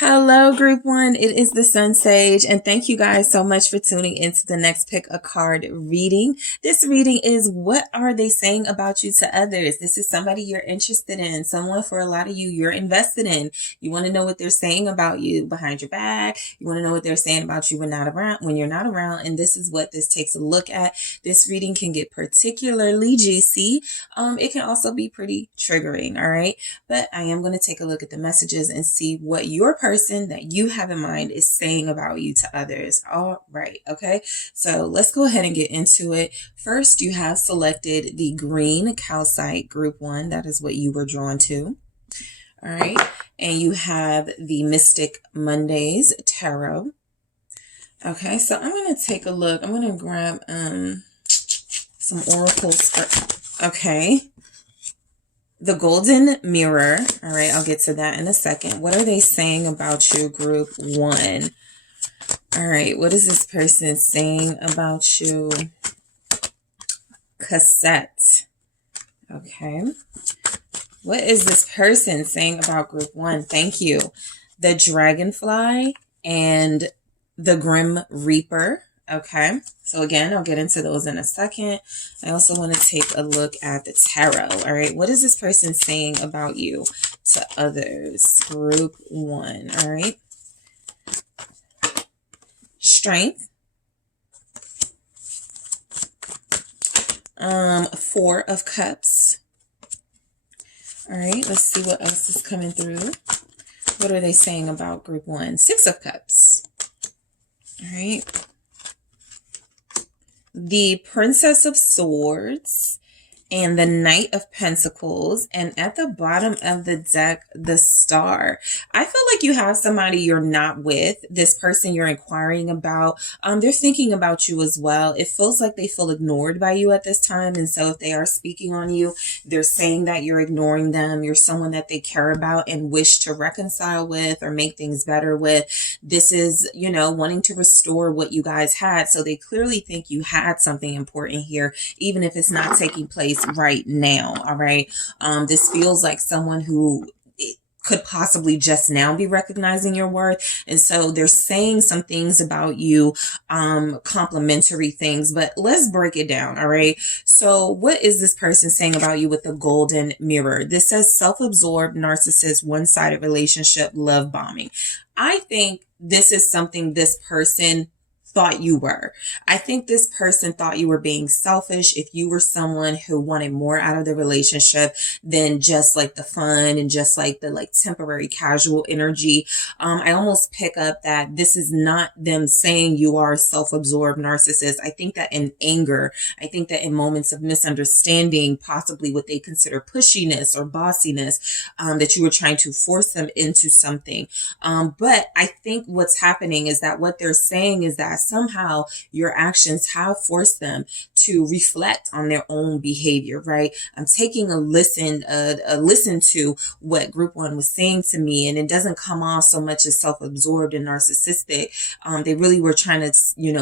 Hello, group one. It is the SunSage, and thank you guys so much for tuning into the next pick a card reading. This reading is what are they saying about you to others? This is somebody you're interested in, someone for a lot of you you're invested in. You want to know what they're saying about you behind your back. You want to know what they're saying about you when you're not around, and this is what this takes a look at. This reading can get particularly juicy. It can also be pretty triggering, all right? But I am going to take a look at the messages and see what your person that you have in mind is saying about you to others. All right. Okay. So let's go ahead and get into it. First, you have selected the green calcite group one. That is what you were drawn to. All right. And you have the Mystic Mondays Tarot. Okay. So I'm going to take a look. I'm going to grab some oracles. Okay. The Golden Mirror. All right, I'll get to that in a second. What are they saying about you, group one? All right, what is this person saying about you? Cassette. Okay. What is this person saying about group one? Thank you. The Dragonfly and the Grim Reaper. Okay, so again, I'll get into those in a second. I also want to take a look at the tarot. All right, what is this person saying about you to others? Group one. All right. Strength. Four of Cups. All right, let's see what else is coming through. What are they saying about group one? Six of Cups. All right. The Princess of Swords and the Knight of Pentacles, and at the bottom of the deck, the Star. I feel like you have somebody you're not with, this person you're inquiring about. They're thinking about you as well. It feels like they feel ignored by you at this time, and so if they are speaking on you, they're saying that you're ignoring them. You're someone that they care about and wish to reconcile with or make things better with. This is, wanting to restore what you guys had, so they clearly think you had something important here, even if it's not taking place right now. All right. This feels like someone who could possibly just now be recognizing your worth. And so they're saying some things about you, complimentary things, but let's break it down. All right. So what is this person saying about you with the Golden Mirror? This says self-absorbed, narcissist, one-sided relationship, love bombing. I think this is something this person thought you were. I think this person thought you were being selfish. If you were someone who wanted more out of the relationship than just like the fun and just like the temporary casual energy. I almost pick up that this is not them saying you are a self-absorbed narcissist. I think that in anger, I think that in moments of misunderstanding, possibly what they consider pushiness or bossiness, that you were trying to force them into something. But I think what's happening is that what they're saying is that somehow your actions have forced them to reflect on their own behavior, right? I'm taking a listen to what group one was saying to me, and it doesn't come off so much as self-absorbed and narcissistic. They really were trying to,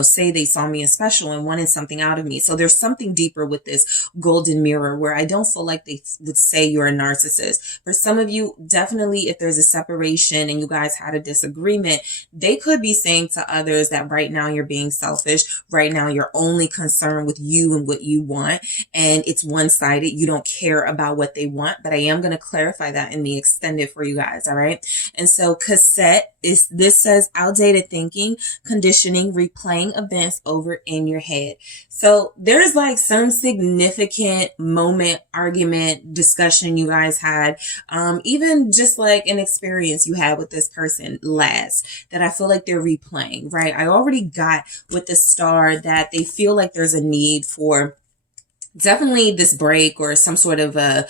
say they saw me as special and wanted something out of me. So there's something deeper with this Golden Mirror where I don't feel like they would say you're a narcissist. For some of you, definitely if there's a separation and you guys had a disagreement, they could be saying to others that right now you're being selfish. Right now you're only concerned with you and what you want, and it's one-sided. You don't care about what they want, but I am going to clarify that in the extended for you guys. All right. And so cassette this says outdated thinking, conditioning, replaying events over in your head. So there's like some significant moment, argument, discussion you guys had, even just like an experience you had with this person last that I feel like they're replaying, right? I already got with the Star that they feel like there's a need for definitely this break or some sort of a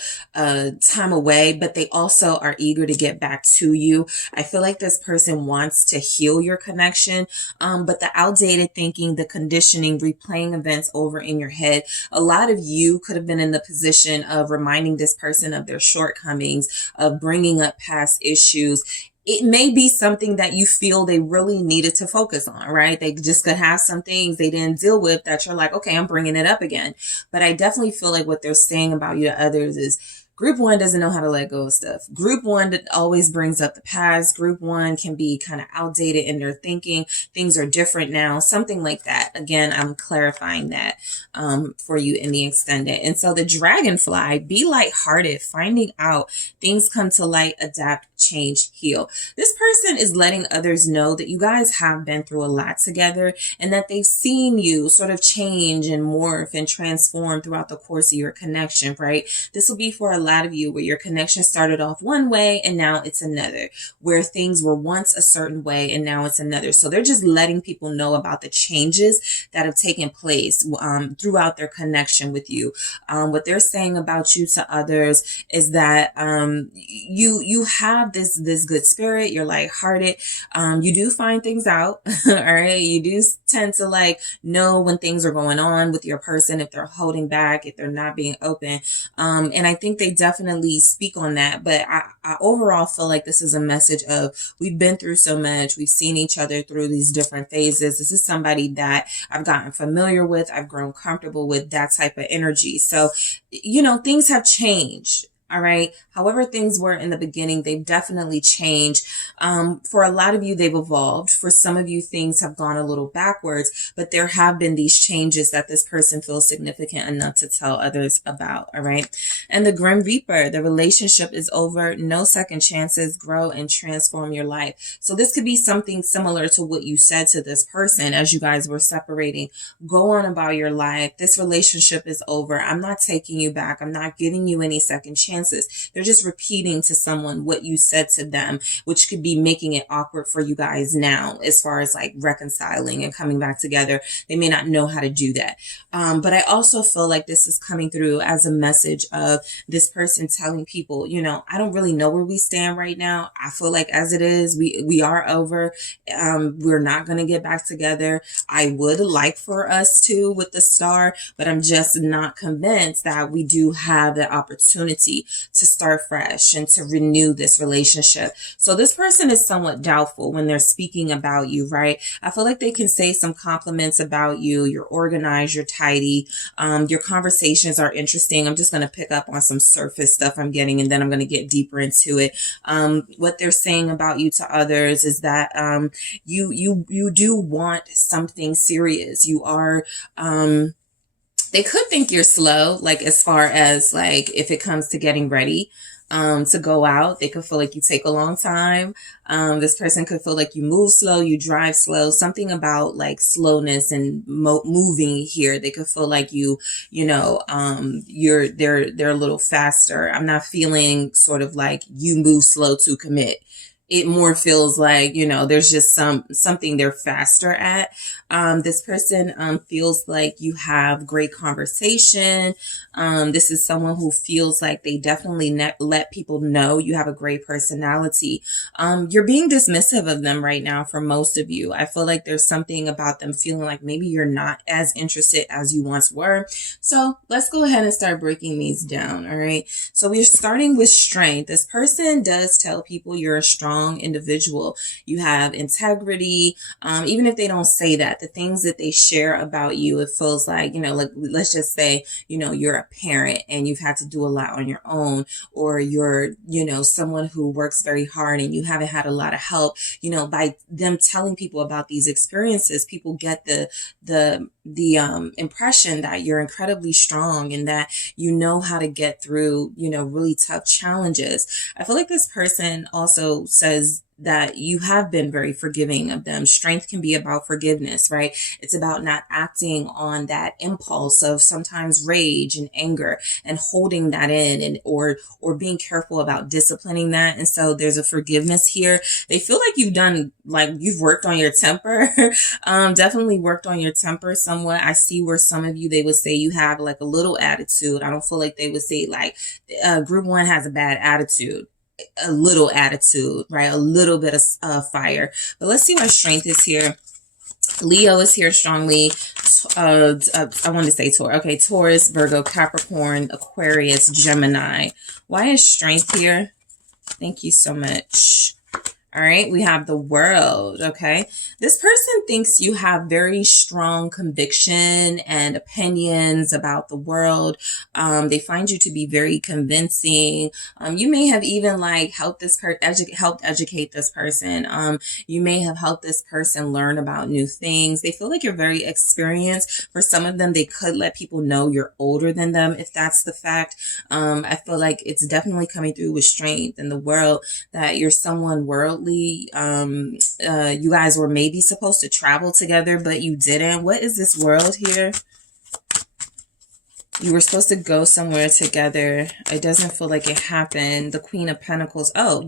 time away, but they also are eager to get back to you. I feel like this person wants to heal your connection, but the outdated thinking, the conditioning, replaying events over in your head, a lot of you could have been in the position of reminding this person of their shortcomings, of bringing up past issues. It may be something that you feel they really needed to focus on, right? They just could have some things they didn't deal with that you're like, okay, I'm bringing it up again. But I definitely feel like what they're saying about you to others is Group one doesn't know how to let go of stuff. Group one that always brings up the past. Group one can be kind of outdated in their thinking. Things are different now, something like that. Again, I'm clarifying that for you in the extended. And so the dragonfly, be lighthearted, finding out things come to light, adapt, change, heal. This person is letting others know that you guys have been through a lot together and that they've seen you sort of change and morph and transform throughout the course of your connection, right? This will be for a lot of you where your connection started off one way and now it's another, where things were once a certain way and now it's another. So they're just letting people know about the changes that have taken place throughout their connection with you. What they're saying about you to others is that you have this good spirit. You're lighthearted. You do find things out. All right. You do tend to like know when things are going on with your person, if they're holding back, if they're not being open. And I think they definitely speak on that. But I overall feel like this is a message of we've been through so much. We've seen each other through these different phases. This is somebody that I've gotten familiar with. I've grown comfortable with that type of energy. So, you know, things have changed. All right. However things were in the beginning, they've definitely changed. For a lot of you, they've evolved. For some of you, things have gone a little backwards, but there have been these changes that this person feels significant enough to tell others about. All right. And the Grim Reaper, the relationship is over. No second chances. Grow and transform your life. So this could be something similar to what you said to this person as you guys were separating. Go on about your life. This relationship is over. I'm not taking you back. I'm not giving you any second chances. They're just repeating to someone what you said to them, which could be making it awkward for you guys now as far as like reconciling and coming back together. They may not know how to do that. But I also feel like this is coming through as a message of this person telling people, you know, I don't really know where we stand right now. I feel like as it is, we are over. We're not going to get back together. I would like for us to with the star, but I'm just not convinced that we do have the opportunity to start fresh and to renew this relationship. So this person is somewhat doubtful when they're speaking about you, right? I feel like they can say some compliments about you. You're organized, you're tidy. Your conversations are interesting. I'm just going to pick up on some surface stuff I'm getting, and then I'm going to get deeper into it. What they're saying about you to others is that you do want something serious. You are they could think you're slow, like as far as like if it comes to getting ready to go out. They could feel like you take a long time. This person could feel like you move slow, you drive slow, something about like slowness and moving here. They could feel like you know, they're a little faster. I'm not feeling sort of like you move slow to commit. It more feels like, you know, there's just something they're faster at. This person feels like you have great conversation. This is someone who feels like they definitely let people know you have a great personality. You're being dismissive of them right now for most of you. I feel like there's something about them feeling like maybe you're not as interested as you once were. So let's go ahead and start breaking these down. All right. So we're starting with strength. This person does tell people you're a strong individual. You have integrity. Even if they don't say that, the things that they share about you, it feels like, you know, like let's just say, you know, you're a parent and you've had to do a lot on your own, or you're, you know, someone who works very hard and you haven't had a lot of help. You know, by them telling people about these experiences, people get the impression that you're incredibly strong and that you know how to get through, you know, really tough challenges. I feel like this person also says that you have been very forgiving of them. Strength can be about forgiveness, right? It's about not acting on that impulse of sometimes rage and anger and holding that in, and or being careful about disciplining that. And so there's a forgiveness here. They feel like you've worked on your temper. Definitely worked on your temper somewhat. I see where some of you, they would say you have like a little attitude. I don't feel like they would say like group one has a bad attitude. A little attitude, right? A little bit of fire. But let's see why strength is here. Leo is here strongly. I wanted to say Taurus. Okay, Taurus, Virgo, Capricorn, Aquarius, Gemini. Why is strength here? Thank you so much. All right, we have the World, okay? This person thinks you have very strong conviction and opinions about the world. They find you to be very convincing. You may have even like helped helped educate this person. You may have helped this person learn about new things. They feel like you're very experienced. For some of them, they could let people know you're older than them if that's the fact. I feel like it's definitely coming through with strength in the world that you're someone worldly. You guys were maybe supposed to travel together, but you didn't. What is this World here? You were supposed to go somewhere together. It doesn't feel like it happened. The Queen of Pentacles. Oh,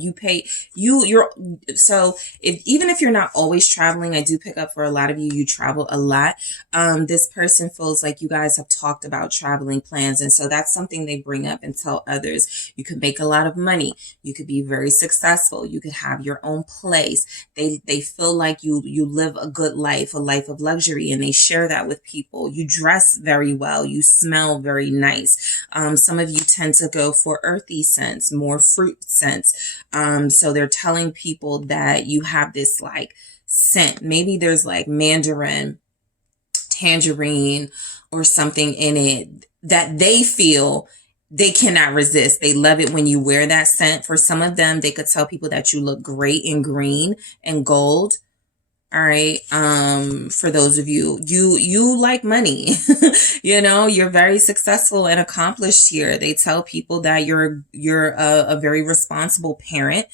so even if you're not always traveling, I do pick up for a lot of you, you travel a lot. This person feels like you guys have talked about traveling plans. And so that's something they bring up and tell others. You could make a lot of money. You could be very successful. You could have your own place. They feel like you live a good life, a life of luxury, and they share that with people. You dress very well. You smell very nice. Some of you tend to go for earthy scents, more fruit scents. So they're telling people that you have this like scent. Maybe there's like mandarin, tangerine, or something in it that they feel they cannot resist. They love it when you wear that scent. For some of them, they could tell people that you look great in green and gold. All right. For those of you like money, you know, you're very successful and accomplished here. They tell people that you're a very responsible parent.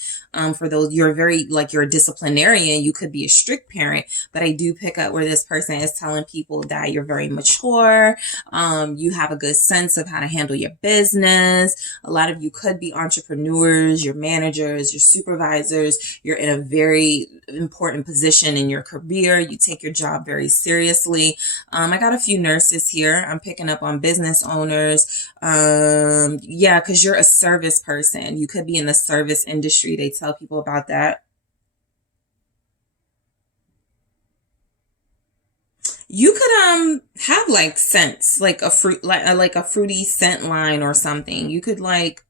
For those, you're a disciplinarian. You could be a strict parent, but I do pick up where this person is telling people that you're very mature. You have a good sense of how to handle your business. A lot of you could be entrepreneurs, your managers, your supervisors. You're in a very important position in your career. You take your job very seriously. I got a few nurses here. I'm picking up on business owners. Yeah, because you're a service person. You could be in the service industry. They tell people about that. You could have like scents, like a like a fruity scent line or something. You could like,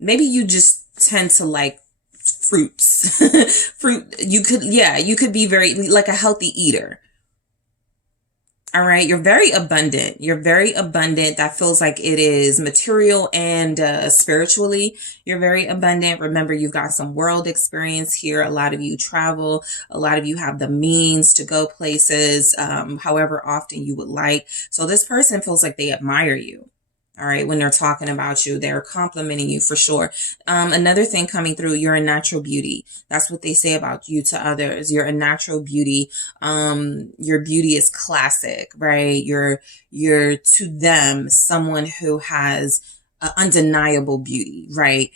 maybe you just tend to like fruits. You could be very like a healthy eater. All right, you're very abundant. You're very abundant. That feels like it is material and spiritually. You're very abundant. Remember, you've got some world experience here. A lot of you travel. A lot of you have the means to go places, however often you would like. So this person feels like they admire you. All right. When they're talking about you, they're complimenting you for sure. Another thing coming through, you're a natural beauty. That's what they say about you to others. You're a natural beauty. Your beauty is classic, right? You're to them, someone who has undeniable beauty, right?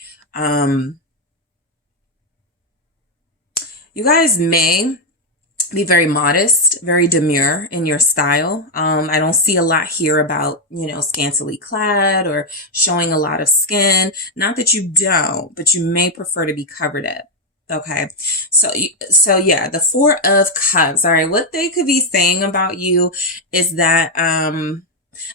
You guys may be very modest, very demure in your style. I don't see a lot here about, scantily clad or showing a lot of skin. Not that you don't, but you may prefer to be covered up. Okay. So yeah, the Four of Cups. All right. What they could be saying about you is that, I feel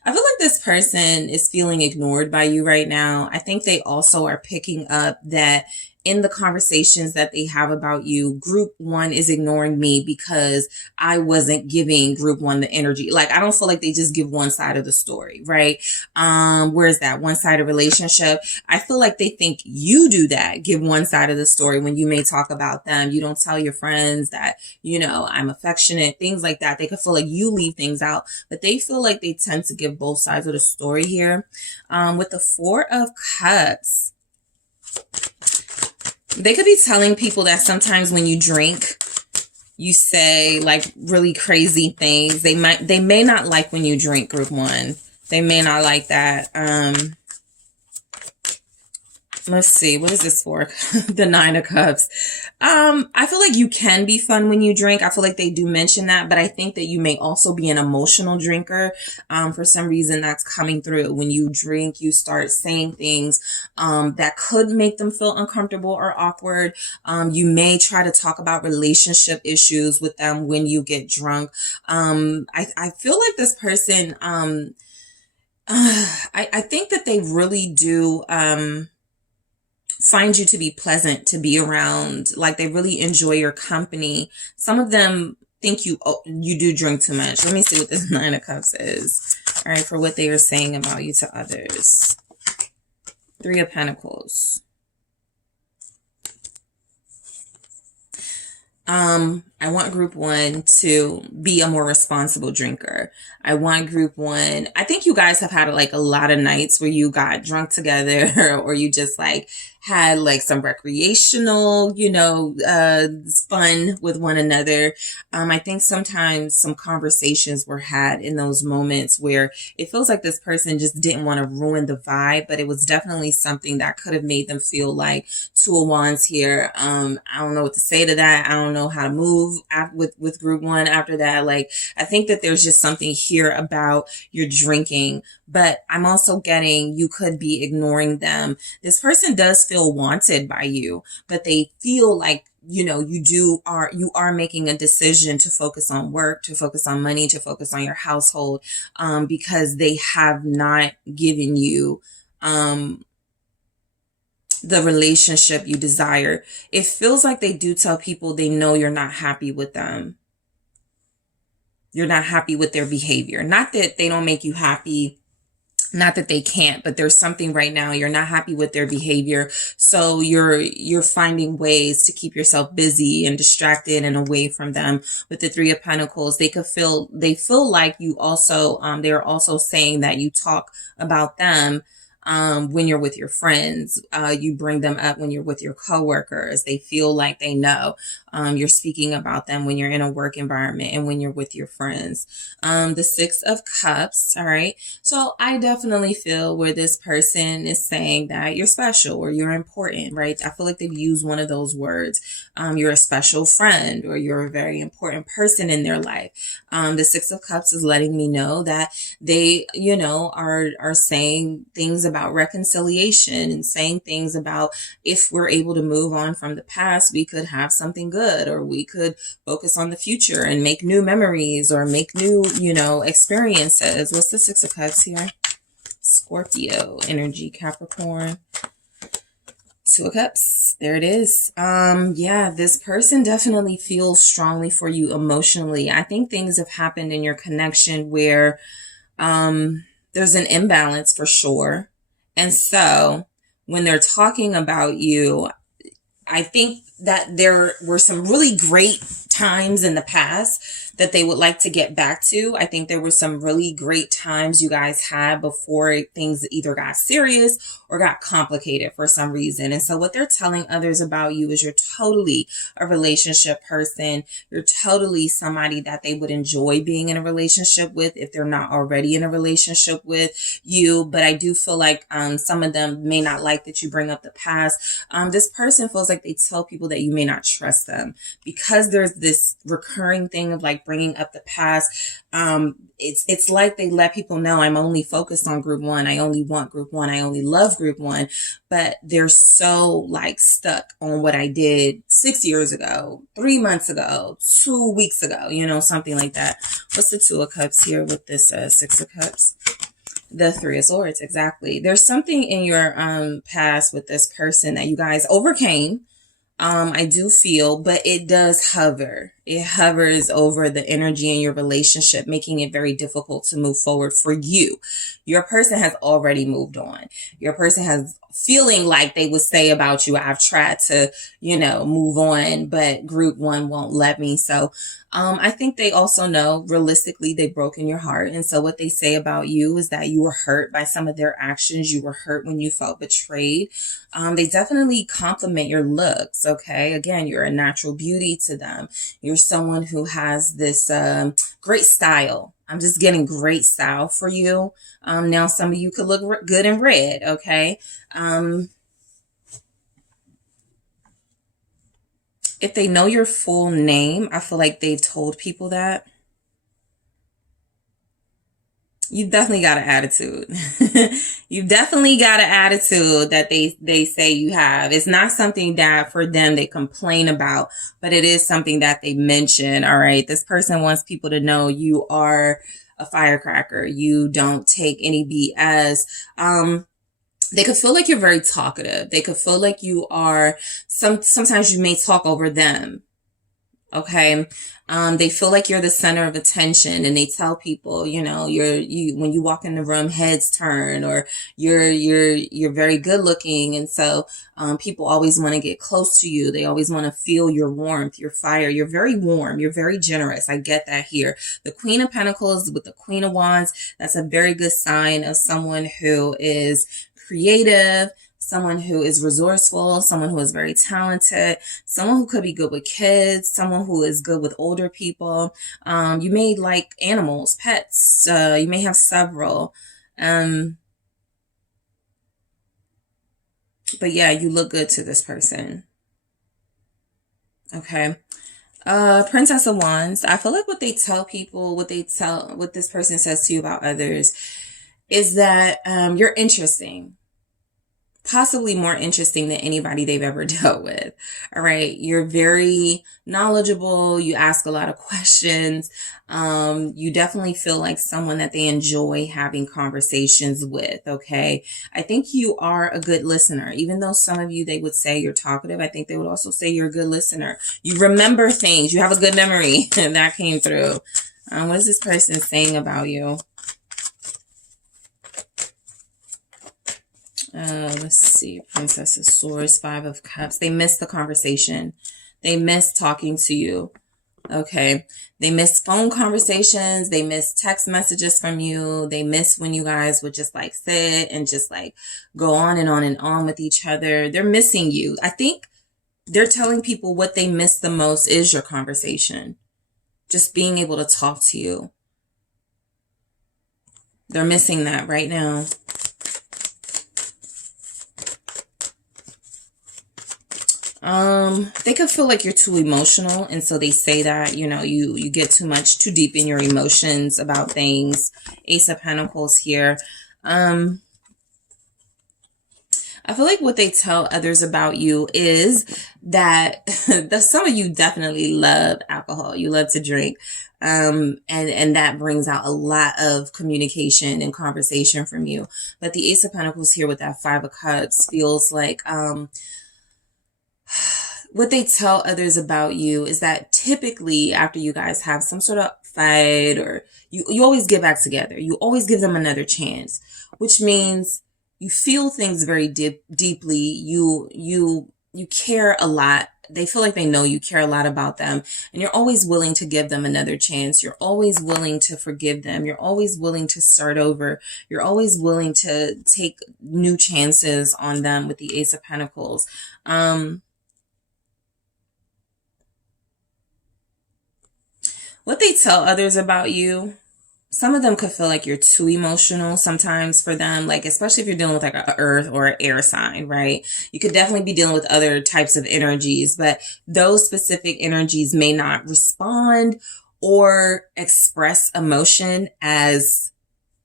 like this person is feeling ignored by you right now. I think they also are picking up that in the conversations that they have about you, group one is ignoring me because I wasn't giving group one the energy. Like, I don't feel like they just give one side of the story, right? Where's that one-sided relationship? I feel like they think you do that, give one side of the story when you may talk about them. You don't tell your friends that, I'm affectionate, things like that. They could feel like you leave things out, but they feel like they tend to give both sides of the story here. With the Four of Cups, they could be telling people that sometimes when you drink, you say like really crazy things. They may not like when you drink, group one. They may not like that. Let's see. What is this for? The Nine of Cups. I feel like you can be fun when you drink. I feel like they do mention that, but I think that you may also be an emotional drinker. For some reason that's coming through. When you drink, you start saying things, that could make them feel uncomfortable or awkward. You may try to talk about relationship issues with them when you get drunk. I feel like this person, I think that they really do, find you to be pleasant to be around. Like they really enjoy your company. Some of them think you do drink too much. Let me see what this Nine of Cups is. All right, for what they are saying about you to others. Three of Pentacles. I want group one to be a more responsible drinker. I want group one. I think you guys have had like a lot of nights where you got drunk together or you just like had like some recreational, fun with one another. I think sometimes some conversations were had in those moments where it feels like this person just didn't want to ruin the vibe, but it was definitely something that could have made them feel like Two of Wands here. I don't know what to say to that. I don't know how to move with group one after that. Like, I think that there's just something here about your drinking, but I'm also getting you could be ignoring them. This person does feel wanted by you, but they feel like, you are making a decision to focus on work, to focus on money, to focus on your household, because they have not given you, the relationship you desire. It feels like they do tell people they know you're not happy with them. You're not happy with their behavior. Not that they don't make you happy, not that they can't, but there's something right now. You're not happy with their behavior. So you're finding ways to keep yourself busy and distracted and away from them. With the Three of Pentacles, they feel like you also, they're also saying that you talk about them when you're with your friends. You bring them up when you're with your coworkers. They feel like they know. You're speaking about them when you're in a work environment and when you're with your friends. The Six of Cups. All right. So I definitely feel where this person is saying that you're special or you're important, right? I feel like they've used one of those words. You're a special friend or you're a very important person in their life. The Six of Cups is letting me know that they, are saying things about reconciliation and saying things about if we're able to move on from the past, we could have something good, or we could focus on the future and make new memories or make new, experiences. What's the Six of Cups here? Scorpio energy, Capricorn. Two of Cups. There it is. Yeah, this person definitely feels strongly for you emotionally. I think things have happened in your connection where there's an imbalance for sure. And so when they're talking about you, I think that there were some really great times in the past that they would like to get back to. I think there were some really great times you guys had before things either got serious or got complicated for some reason. And so what they're telling others about you is you're totally a relationship person. You're totally somebody that they would enjoy being in a relationship with if they're not already in a relationship with you. But I do feel like some of them may not like that you bring up the past. This person feels like they tell people that you may not trust them because there's this recurring thing of like bringing up the past. It's like they let people know I'm only focused on group one. I only want group one. I only love group one. But they're so like stuck on what I did 6 years ago, 3 months ago, 2 weeks ago, something like that. What's the Two of Cups here with this Six of Cups? The Three of Swords, exactly. There's something in your past with this person that you guys overcame. I do feel, but it does hover. It hovers over the energy in your relationship, making it very difficult to move forward for you. Your person has already moved on. Your person has feeling like they would say about you, I've tried to, move on, but group one won't let me. So, I think they also know realistically they've broken your heart. And so what they say about you is that you were hurt by some of their actions. You were hurt when you felt betrayed. They definitely compliment your looks. Okay. Again, you're a natural beauty to them. You're someone who has this, great style. I'm just getting great style for you. Now some of you could look good in red. Okay. If they know your full name, I feel like they've told people that. You've definitely got an attitude. You've definitely got an attitude that they say you have. It's not something that for them they complain about, but it is something that they mention. All right. This person wants people to know you are a firecracker. You don't take any BS. They could feel like you're very talkative. They could feel like you are, sometimes you may talk over them. Okay. They feel like you're the center of attention, and they tell people, you know, when you walk in the room, heads turn, or you're very good looking. And so, people always want to get close to you. They always want to feel your warmth, your fire. You're very warm. You're very generous. I get that here. The Queen of Pentacles with the Queen of Wands, that's a very good sign of someone who is creative, someone who is resourceful, someone who is very talented, someone who could be good with kids, someone who is good with older people. You may like animals, pets. You may have several. But yeah, you look good to this person. Okay. Princess of Wands. I feel like what they tell people, what this person says to you about others is that you're interesting. Possibly more interesting than anybody they've ever dealt with. All right. You're very knowledgeable. You ask a lot of questions. You definitely feel like someone that they enjoy having conversations with. Okay. I think you are a good listener. Even though some of you, they would say you're talkative, I think they would also say you're a good listener. You remember things. You have a good memory. That came through. What is this person saying about you? Let's see. Princess of Swords, Five of Cups. They miss the conversation. They miss talking to you. Okay. They miss phone conversations. They miss text messages from you. They miss when you guys would just like sit and just like go on and on and on with each other. They're missing you. I think they're telling people what they miss the most is your conversation. Just being able to talk to you. They're missing that right now. They could feel like you're too emotional. And so they say that, you know, you get too deep in your emotions about things. Ace of Pentacles here. I feel like what they tell others about you is that some of you definitely love alcohol. You love to drink. And that brings out a lot of communication and conversation from you. But the Ace of Pentacles here with that Five of Cups feels like, what they tell others about you is that typically after you guys have some sort of fight, or you always get back together. You always give them another chance, which means you feel things very deeply. You care a lot. They feel like they know you care a lot about them, and you're always willing to give them another chance. You're always willing to forgive them. You're always willing to start over. You're always willing to take new chances on them with the Ace of Pentacles. What they tell others about you, some of them could feel like you're too emotional sometimes for them, like especially if you're dealing with like an earth or an air sign, right? You could definitely be dealing with other types of energies, but those specific energies may not respond or express emotion as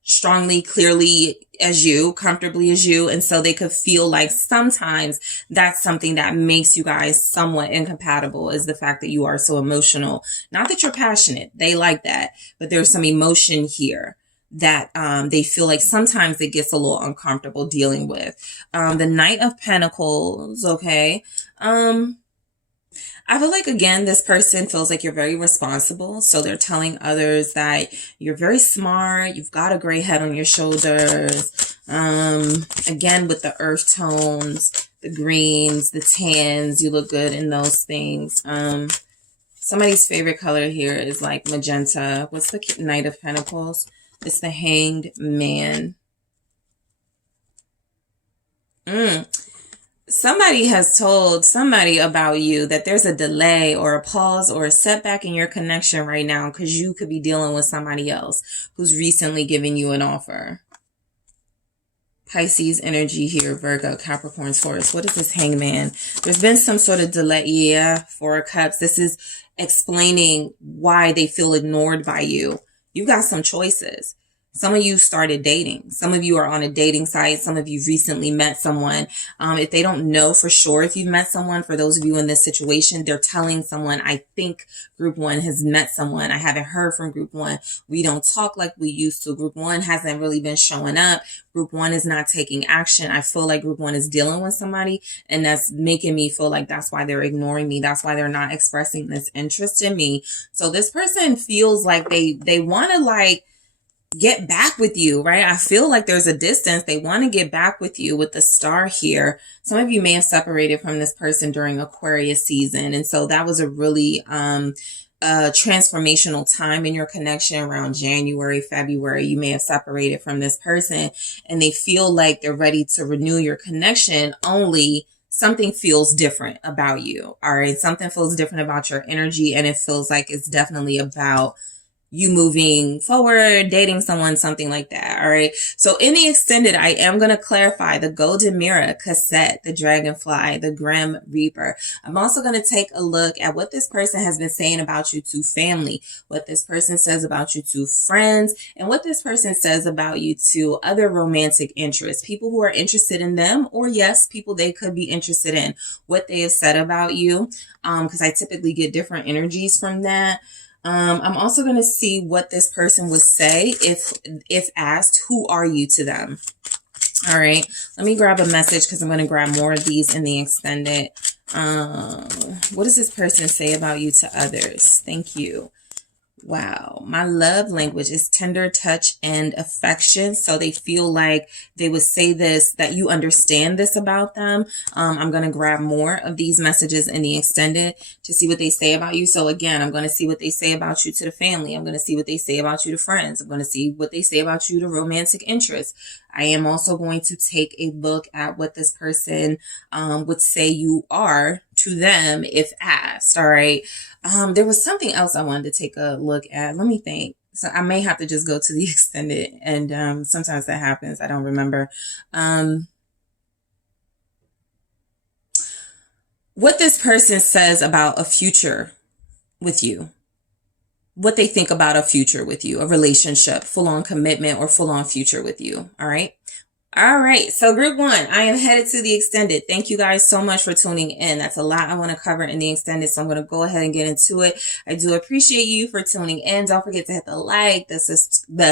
strongly, clearly as you, comfortably as you. And so they could feel like sometimes that's something that makes you guys somewhat incompatible, is the fact that you are so emotional. Not that you're passionate. They like that, but there's some emotion here that they feel like sometimes it gets a little uncomfortable dealing with. The Knight of Pentacles, okay. I feel like, again, this person feels like you're very responsible. So they're telling others that you're very smart. You've got a gray head on your shoulders. Again, with the earth tones, the greens, the tans, you look good in those things. Somebody's favorite color here is like magenta. What's the Knight of Pentacles? It's the Hanged Man. Somebody has told somebody about you that there's a delay or a pause or a setback in your connection right now because you could be dealing with somebody else who's recently given you an offer. Pisces energy here, Virgo, Capricorn, Taurus. What is this Hangman? There's been some sort of delay. Yeah, Four of Cups. This is explaining why they feel ignored by you. You've got some choices. Some of you started dating. Some of you are on a dating site. Some of you recently met someone. If they don't know for sure if you've met someone, for those of you in this situation, they're telling someone, I think group one has met someone. I haven't heard from group one. We don't talk like we used to. Group one hasn't really been showing up. Group one is not taking action. I feel like group one is dealing with somebody, and that's making me feel like that's why they're ignoring me. That's why they're not expressing this interest in me. So this person feels like they want to like get back with you, right? I feel like there's a distance. They want to get back with you with the star here. Some of you may have separated from this person during Aquarius season. And so that was a really transformational time in your connection around January, February. You may have separated from this person and they feel like they're ready to renew your connection, only something feels different about you. All right. Something feels different about your energy, and it feels like it's definitely about you moving forward, dating someone, something like that. All right. So in the extended, I am going to clarify the golden mirror, cassette, the dragonfly, the grim reaper. I'm also going to take a look at what this person has been saying about you to family, what this person says about you to friends, and what this person says about you to other romantic interests, people who are interested in them, or yes, people they could be interested in, what they have said about you. Because I typically get different energies from that. I'm also going to see what this person would say if asked, who are you to them? All right. Let me grab a message because I'm going to grab more of these in the extended. What does this person say about you to others? Thank you. Wow. My love language is tender touch and affection. So they feel like they would say this, that you understand this about them. I'm going to grab more of these messages in the extended to see what they say about you. So again, I'm going to see what they say about you to the family. I'm going to see what they say about you to friends. I'm going to see what they say about you to romantic interests. I am also going to take a look at what this person would say you are to them if asked. All right. There was something else I wanted to take a look at. Let me think. So I may have to just go to the extended, and sometimes that happens. I don't remember. What this person says about a future with you. What they think about a future with you, a relationship, full-on commitment or full-on future with you. All right. All right. So group one, I am headed to the extended. Thank you guys so much for tuning in. That's a lot I want to cover in the extended. So I'm going to go ahead and get into it. I do appreciate you for tuning in. Don't forget to hit the like, the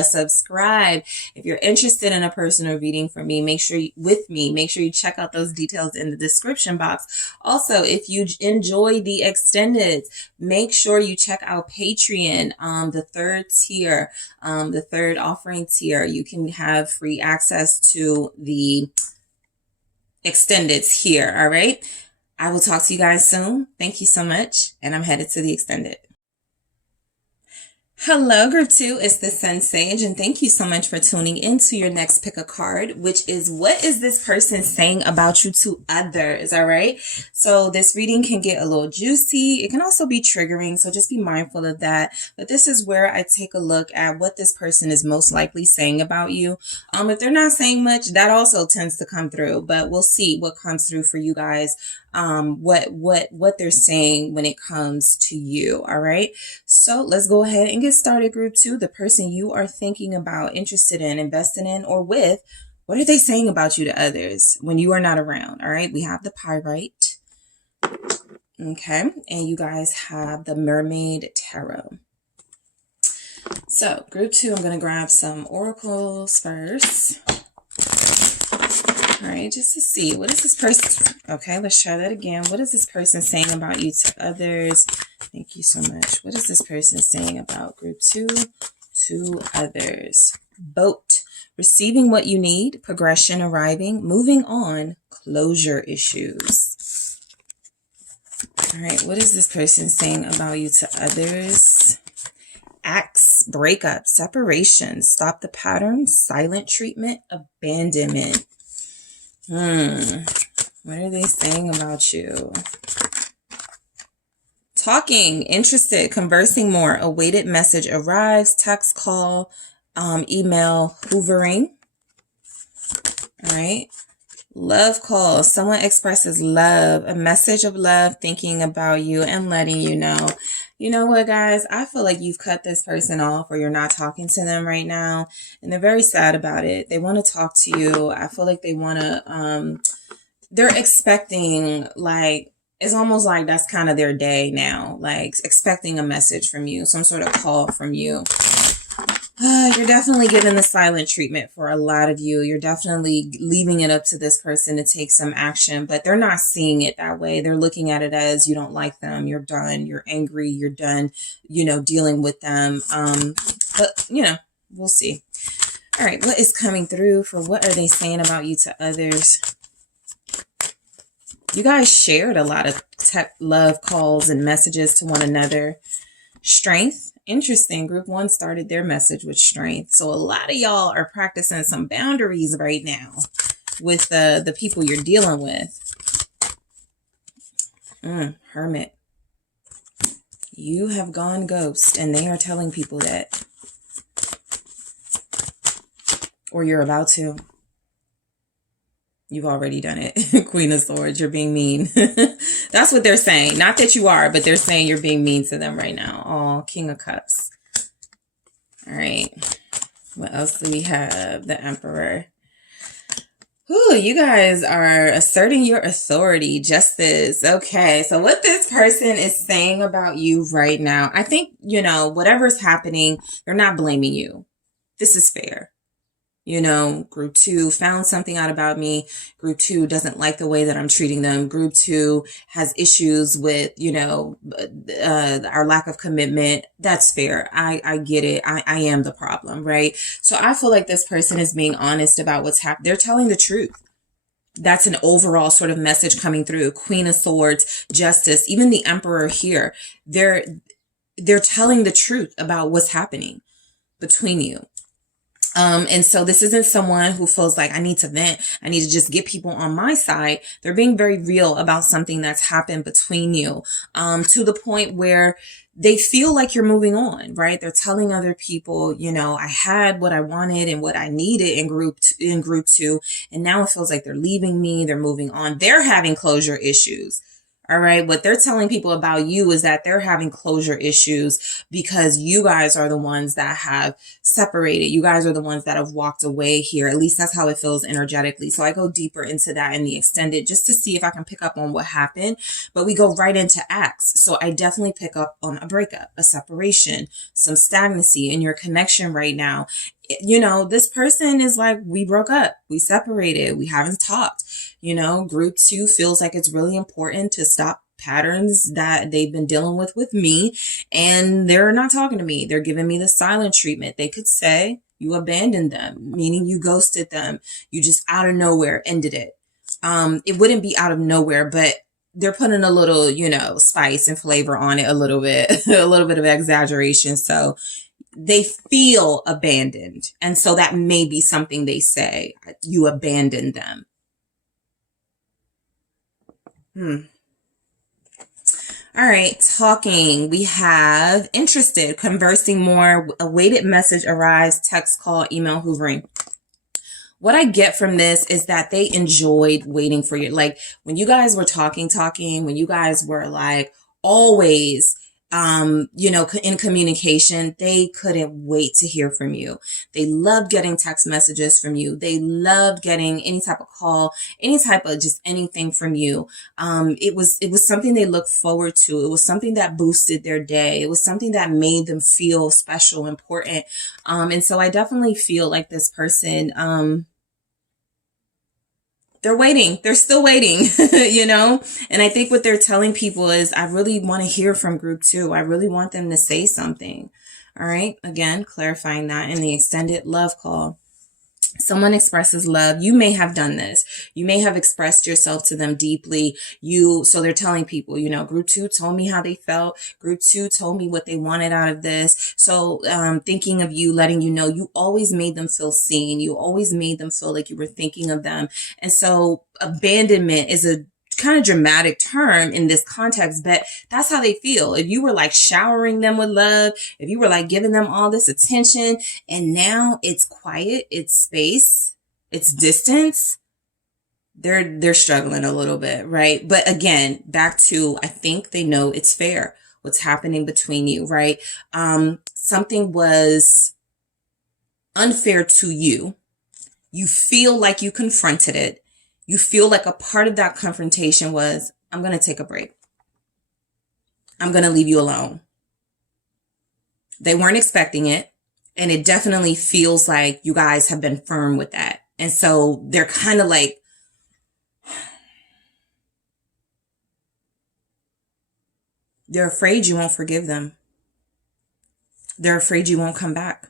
subscribe. If you're interested in a personal reading for me, make sure you check out those details in the description box. Also, if you enjoy the extended, make sure you check out Patreon, the third tier, the third offering tier. You can have free access to the extendeds here. All right. I will talk to you guys soon. Thank you so much. And I'm headed to the extended. Hello, group two. It's the SunSage, and thank you so much for tuning in to your next pick a card, which is what is this person saying about you to others? All right. So this reading can get a little juicy. It can also be triggering. So just be mindful of that. But this is where I take a look at what this person is most likely saying about you. If they're not saying much, that also tends to come through, but we'll see what comes through for you guys. What they're saying when it comes to you. All right. So let's go ahead and get started. Group two, the person you are thinking about, interested in, investing in, or with, what are they saying about you to others when you are not around? All right. We have the Pyrite. Okay. And you guys have the Mermaid Tarot. So group two, I'm going to grab some oracles first. All right, just to see, what is this person? Okay, let's try that again. What is this person saying about you to others? Thank you so much. What is this person saying about group two to others? Boat, receiving what you need, progression arriving, moving on, closure issues. All right, what is this person saying about you to others? Axe, breakup, separation, stop the pattern, silent treatment, abandonment. What are they saying about you? Talking, interested, conversing more, awaited message arrives, text, call, email, hoovering. All right. Love call. Someone expresses love, a message of love, thinking about you and letting you know. You know what, guys? I feel like you've cut this person off or you're not talking to them right now. And they're very sad about it. They want to talk to you. I feel like they want to, they're expecting, like, it's almost like that's kind of their day now. Like expecting a message from you, some sort of call from you. You're definitely giving the silent treatment for a lot of you. You're definitely leaving it up to this person to take some action, but they're not seeing it that way. They're looking at it as you don't like them. You're done. You're angry. You're done, dealing with them. But, we'll see. All right. What is coming through for what are they saying about you to others? You guys shared a lot of love calls and messages to one another. Strength. Interesting. Group 1 started their message with strength. So a lot of y'all are practicing some boundaries right now with the people you're dealing with. Hermit. You have gone ghost, and they are telling people that. Or you're about to. You've already done it. Queen of Swords, you're being mean. That's what they're saying. Not that you are, but they're saying you're being mean to them right now. Oh, King of Cups. All right. What else do we have? The Emperor. Ooh, you guys are asserting your authority. Justice. Okay. So what this person is saying about you right now, I think, whatever's happening, they're not blaming you. This is fair. Group 2 found something out about me. Group 2 doesn't like the way that I'm treating them. Group 2 has issues with, our lack of commitment. That's fair. I get it. I am the problem, right? So I feel like this person is being honest about what's happening. They're telling the truth. That's an overall sort of message coming through. Queen of Swords, Justice, even the Emperor here. They're telling the truth about what's happening between you. And so this isn't someone who feels like I need to vent. I need to just get people on my side. They're being very real about something that's happened between you, to the point where they feel like you're moving on, right? They're telling other people, I had what I wanted and what I needed in group 2. And now it feels like they're leaving me. They're moving on. They're having closure issues. All right. What they're telling people about you is that they're having closure issues because you guys are the ones that have separated. You guys are the ones that have walked away here. At least that's how it feels energetically. So I go deeper into that in the extended just to see if I can pick up on what happened. But we go right into acts. So I definitely pick up on a breakup, a separation, some stagnancy in your connection right now. This person is like, we broke up, we separated, we haven't talked. Group 2 feels like it's really important to stop patterns that they've been dealing with me, and they're not talking to me. They're giving me the silent treatment. They could say you abandoned them, meaning you ghosted them. You just out of nowhere ended it. It wouldn't be out of nowhere, but they're putting a little, spice and flavor on it a little bit, a little bit of exaggeration. So they feel abandoned. And so that may be something they say. You abandoned them. All right. Talking. We have interested, conversing more, awaited message arrives, text, call, email, hoovering. What I get from this is that they enjoyed waiting for you. Like when you guys were talking, when you guys were like always in communication, they couldn't wait to hear from you. They loved getting text messages from you. They loved getting any type of call, any type of just anything from you. It was something they looked forward to. It was something that boosted their day. It was something that made them feel special, important. And so I definitely feel like this person, they're waiting. They're still waiting, And I think what they're telling people is, I really want to hear from group 2. I really want them to say something. All right. Again, clarifying that in the extended love call. Someone expresses love. You may have done this. You may have expressed yourself to them deeply. So they're telling people, group 2 told me how they felt. Group 2 told me what they wanted out of this. So, thinking of you, letting you know, you always made them feel seen. You always made them feel like you were thinking of them. And so abandonment is a kind of dramatic term in this context, but that's how they feel. If you were like showering them with love, if you were like giving them all this attention, and now it's quiet, it's space, it's distance, they're struggling a little bit, right? But again, back to, I think they know it's fair what's happening between you, right? Something was unfair to you. You feel like you confronted it. You feel like a part of that confrontation was, I'm going to take a break. I'm going to leave you alone. They weren't expecting it. And it definitely feels like you guys have been firm with that. And so they're kind of like, they're afraid you won't forgive them. They're afraid you won't come back.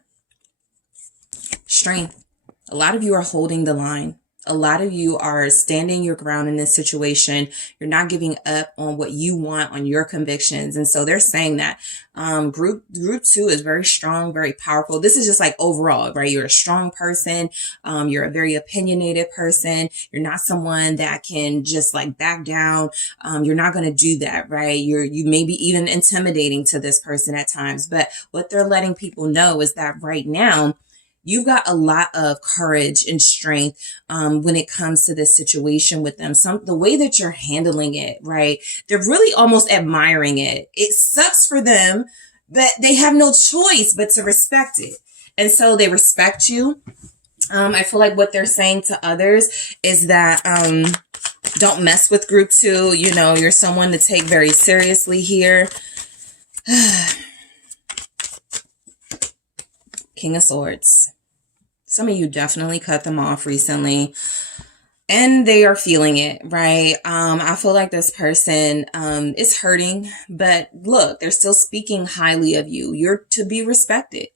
Strength. A lot of you are holding the line. A lot of you are standing your ground in this situation. You're not giving up on what you want, on your convictions. And so they're saying that group 2 is very strong, very powerful. This is just like overall, right? You're a strong person. You're a very opinionated person. You're not someone that can just like back down. You're not going to do that, right? You may be even intimidating to this person at times. But what they're letting people know is that right now, you've got a lot of courage and strength when it comes to this situation with them. The way that you're handling it, right? They're really almost admiring it. It sucks for them, but they have no choice but to respect it. And so they respect you. I feel like what they're saying to others is that don't mess with group 2. You know, you're someone to take very seriously here. King of Swords. Some of you definitely cut them off recently and they are feeling it, right? I feel like this person is hurting, but look, they're still speaking highly of you. You're to be respected.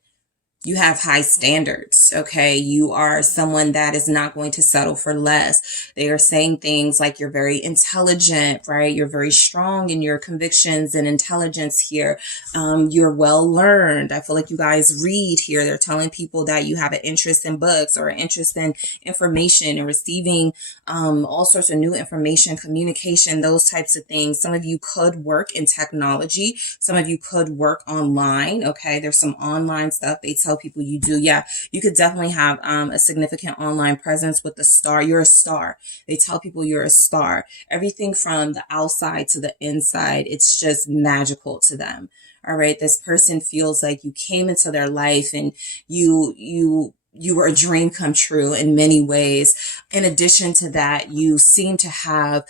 You have high standards, okay? You are someone that is not going to settle for less. They are saying things like you're very intelligent, right? You're very strong in your convictions and intelligence here. You're well learned. I feel like you guys read here. They're telling people that you have an interest in books or an interest in information and receiving all sorts of new information, communication, those types of things. Some of you could work in technology. Some of you could work online, okay? There's some online stuff they tell people you do. Yeah, you could definitely have a significant online presence with the star. You're a star. They tell people you're a star. Everything from the outside to the inside, it's just magical to them. All right. This person feels like you came into their life and you were a dream come true in many ways. In addition to that, you seem to have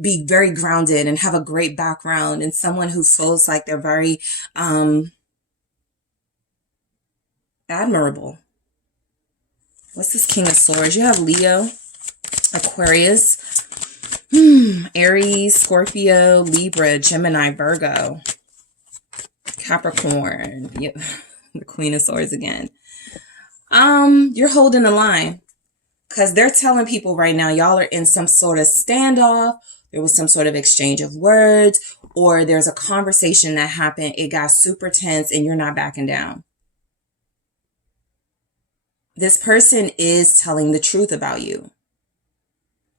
be very grounded and have a great background, and someone who feels like they're very admirable. What's this King of Swords? You have Leo, Aquarius, Aries, Scorpio, Libra, Gemini, Virgo, Capricorn. Yep. The Queen of Swords again. You're holding the line because they're telling people right now, y'all are in some sort of standoff. There was some sort of exchange of words, or there's a conversation that happened. It got super tense and you're not backing down. This person is telling the truth about you.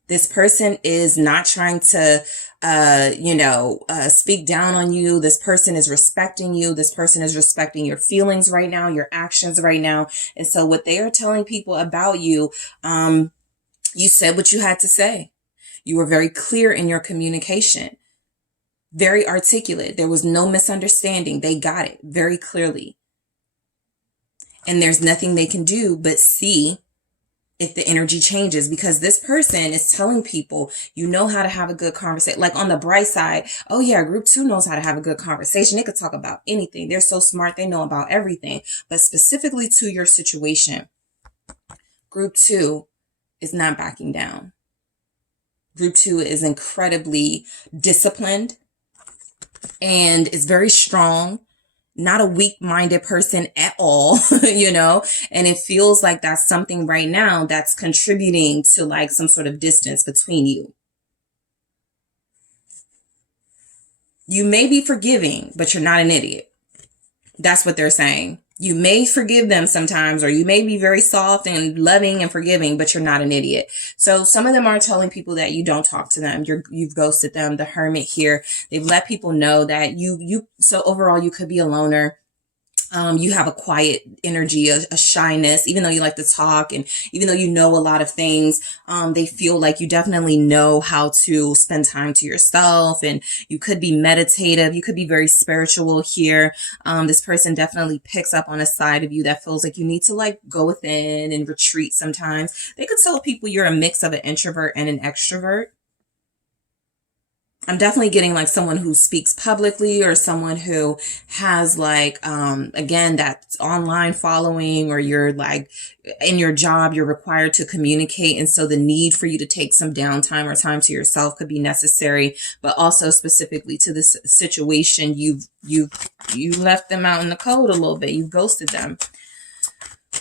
This person is not trying to, speak down on you. This person is respecting you. This person is respecting your feelings right now, your actions right now. And so what they are telling people about you, you said what you had to say. You were very clear in your communication, very articulate. There was no misunderstanding. They got it very clearly. And there's nothing they can do but see if the energy changes, because this person is telling people, you know how to have a good conversation. Like on the bright side, oh yeah, group 2 knows how to have a good conversation. They could talk about anything. They're so smart. They know about everything. But specifically to your situation, group 2 is not backing down. Group 2 is incredibly disciplined and is very strong. Not a weak-minded person at all, and it feels like that's something right now that's contributing to like some sort of distance between you. You may be forgiving, but you're not an idiot. That's what they're saying. You may forgive them sometimes, or you may be very soft and loving and forgiving, but you're not an idiot. So some of them are telling people that you don't talk to them. You've ghosted them. The Hermit here, they've let people know that so overall you could be a loner. You have a quiet energy, a shyness, even though you like to talk and even though you know a lot of things, they feel like you definitely know how to spend time to yourself, and you could be meditative. You could be very spiritual here. This person definitely picks up on a side of you that feels like you need to like go within and retreat sometimes. They could tell people you're a mix of an introvert and an extrovert. I'm definitely getting like someone who speaks publicly, or someone who has like, again, that online following, or you're like in your job, you're required to communicate. And so the need for you to take some downtime or time to yourself could be necessary, but also specifically to this situation, you left them out in the cold a little bit. You've ghosted them.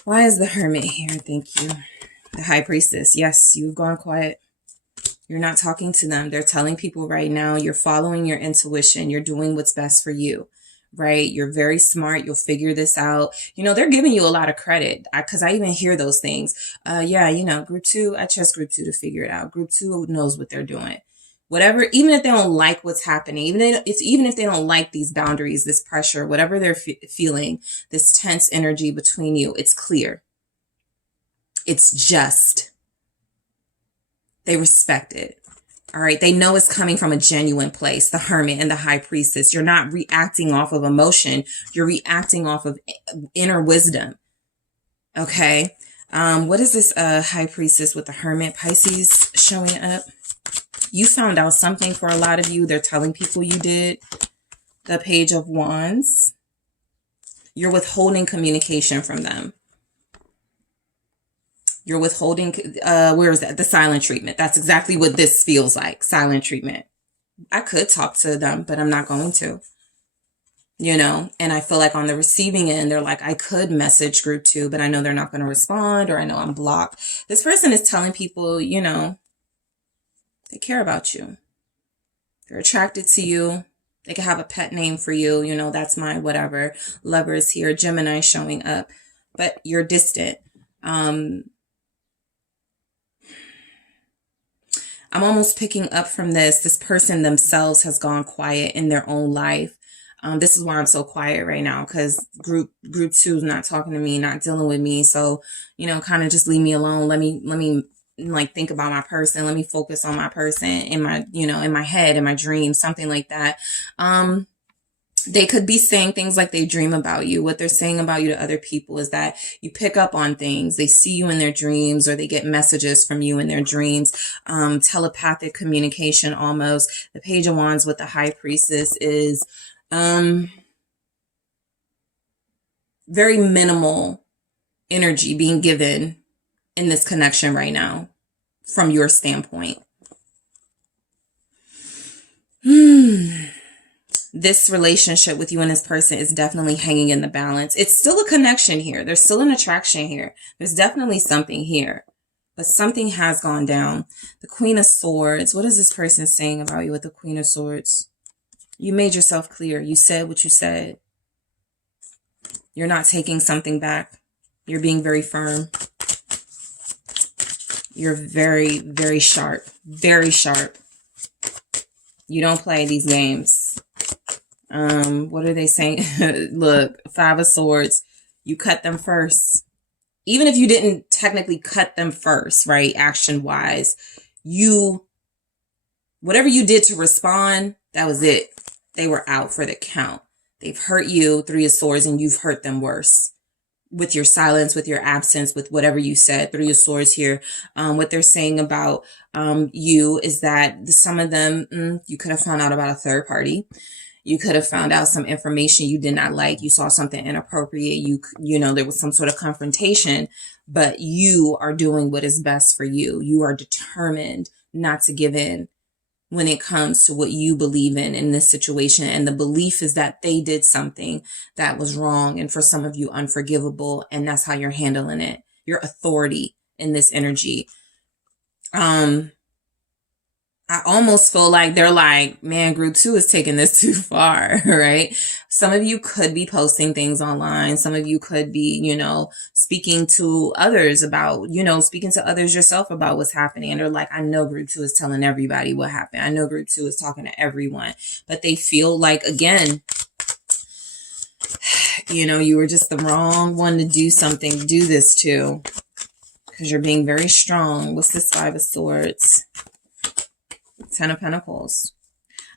Why is the Hermit here? Thank you. The High Priestess. Yes, you've gone quiet. You're not talking to them. They're telling people right now, you're following your intuition. You're doing what's best for you, right? You're very smart. You'll figure this out. You know, they're giving you a lot of credit, because I even hear those things. Yeah, you know, group 2, I trust group 2 to figure it out. Group 2 knows what they're doing. Whatever, even if they don't like what's happening, even if they don't like these boundaries, this pressure, whatever they're feeling, this tense energy between you, it's clear. It's just. They respect it. All right. They know it's coming from a genuine place. The Hermit and the High Priestess. You're not reacting off of emotion. You're reacting off of inner wisdom. Okay. What is this High Priestess with the Hermit? Pisces showing up. You found out something for a lot of you. They're telling people you did. The Page of Wands. You're withholding communication from them. You're withholding, where is that? The silent treatment. That's exactly what this feels like. Silent treatment. I could talk to them, but I'm not going to. You know, and I feel like on the receiving end, they're like, I could message group 2, but I know they're not going to respond, or I know I'm blocked. This person is telling people, you know, they care about you. They're attracted to you. They could have a pet name for you. You know, that's my whatever. Lover is here. Gemini showing up, but you're distant. I'm almost picking up from this person themselves has gone quiet in their own life. This is why I'm so quiet right now, because group 2 is not talking to me, not dealing with me. So, you know, kind of just leave me alone. Let me like think about my person. Let me focus on my person in my, you know, in my head, in my dreams, something like that. They could be saying things like they dream about you. What they're saying about you to other people is that you pick up on things. They see you in their dreams, or they get messages from you in their dreams. Telepathic communication almost. The Page of Wands with the High Priestess is very minimal energy being given in this connection right now from your standpoint. This relationship with you and this person is definitely hanging in the balance. It's still a connection here. There's still an attraction here. There's definitely something here, but something has gone down. The Queen of Swords. What is this person saying about you with the Queen of Swords? You made yourself clear. You said what you said. You're not taking something back. You're being very firm. You're very, very sharp. Very sharp. You don't play these games. What are they saying? Look, 5 of Swords. You cut them first. Even if you didn't technically cut them first, right? Action wise, whatever you did to respond, that was it. They were out for the count. They've hurt you, 3 of Swords, and you've hurt them worse. With your silence, with your absence, with whatever you said. 3 of Swords here. What they're saying about you is that some of them, you could have found out about a third party. You could have found out some information you did not like. You saw something inappropriate. You know, there was some sort of confrontation, but you are doing what is best for you. You are determined not to give in when it comes to what you believe in this situation. And the belief is that they did something that was wrong, and for some of you unforgivable. And that's how you're handling it. Your authority in this energy. I almost feel like they're like, man, group 2 is taking this too far, right? Some of you could be posting things online. Some of you could be, you know, speaking to others about, you know, speaking to others yourself about what's happening. And they're like, I know group 2 is telling everybody what happened. I know group 2 is talking to everyone, but they feel like, again, You know, you were just the wrong one to do this to, because you're being very strong. What's this Five of Swords? Ten of Pentacles.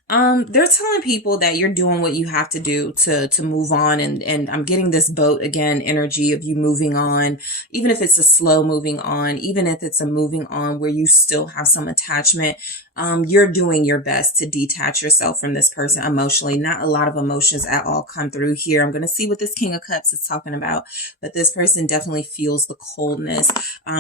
They're telling people that you're doing what you have to do to move on. And I'm getting this boat again, energy of you moving on, even if it's a slow moving on, even if it's a moving on where you still have some attachment. You're doing your best to detach yourself from this person emotionally. Not a lot of emotions at all come through here. I'm going to see what this King of Cups is talking about, but this person definitely feels the coldness.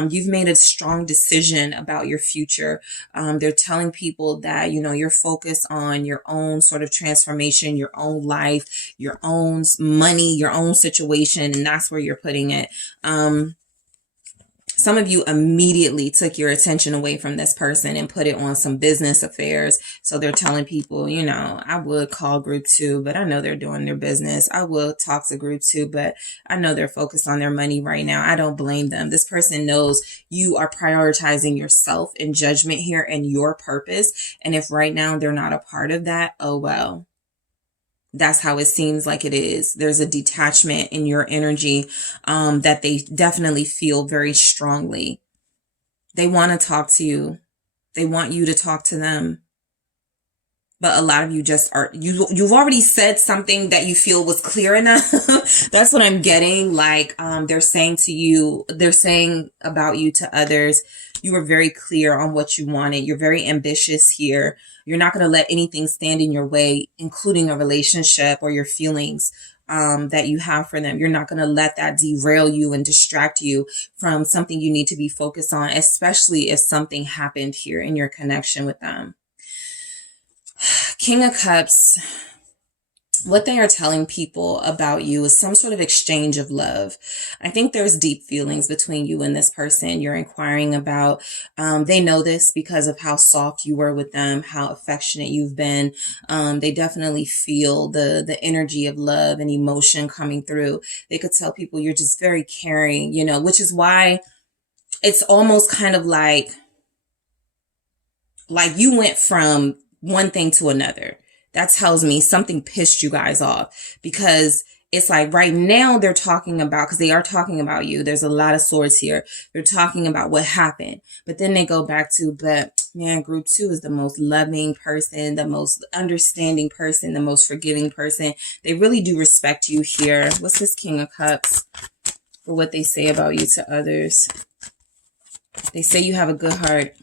You've made a strong decision about your future. They're telling people that, you know, you're focused on your own sort of transformation, your own life, your own money, your own situation, and that's where you're putting it. Some of you immediately took your attention away from this person and put it on some business affairs. So they're telling people, you know, I would call group 2, but I know they're doing their business. I will talk to group 2, but I know they're focused on their money right now. I don't blame them. This person knows you are prioritizing yourself and judgment here and your purpose. And if right now they're not a part of that, oh well. That's how it seems like it is. There's a detachment in your energy that they definitely feel very strongly. They want to talk to you. They want you to talk to them. But a lot of you just are, you've already said something that you feel was clear enough. That's what I'm getting. Like, they're saying to you, they're saying about you to others, you were very clear on what you wanted. You're very ambitious here. You're not going to let anything stand in your way, including a relationship or your feelings that you have for them. You're not going to let that derail you and distract you from something you need to be focused on, especially if something happened here in your connection with them. King of Cups, what they are telling people about you is some sort of exchange of love. I think there's deep feelings between you and this person you're inquiring about. They know this because of how soft you were with them, how affectionate you've been. They definitely feel the energy of love and emotion coming through. They could tell people you're just very caring, you know, which is why it's almost kind of like you went from one thing to another. That tells me something pissed you guys off, because it's like right now they're talking about, because they are talking about you. There's a lot of swords here. They're talking about what happened, but then they go back to, but man, group 2 is the most loving person, the most understanding person, the most forgiving person. They really do respect you here. What's this King of Cups for what they say about you to others? They say you have a good heart.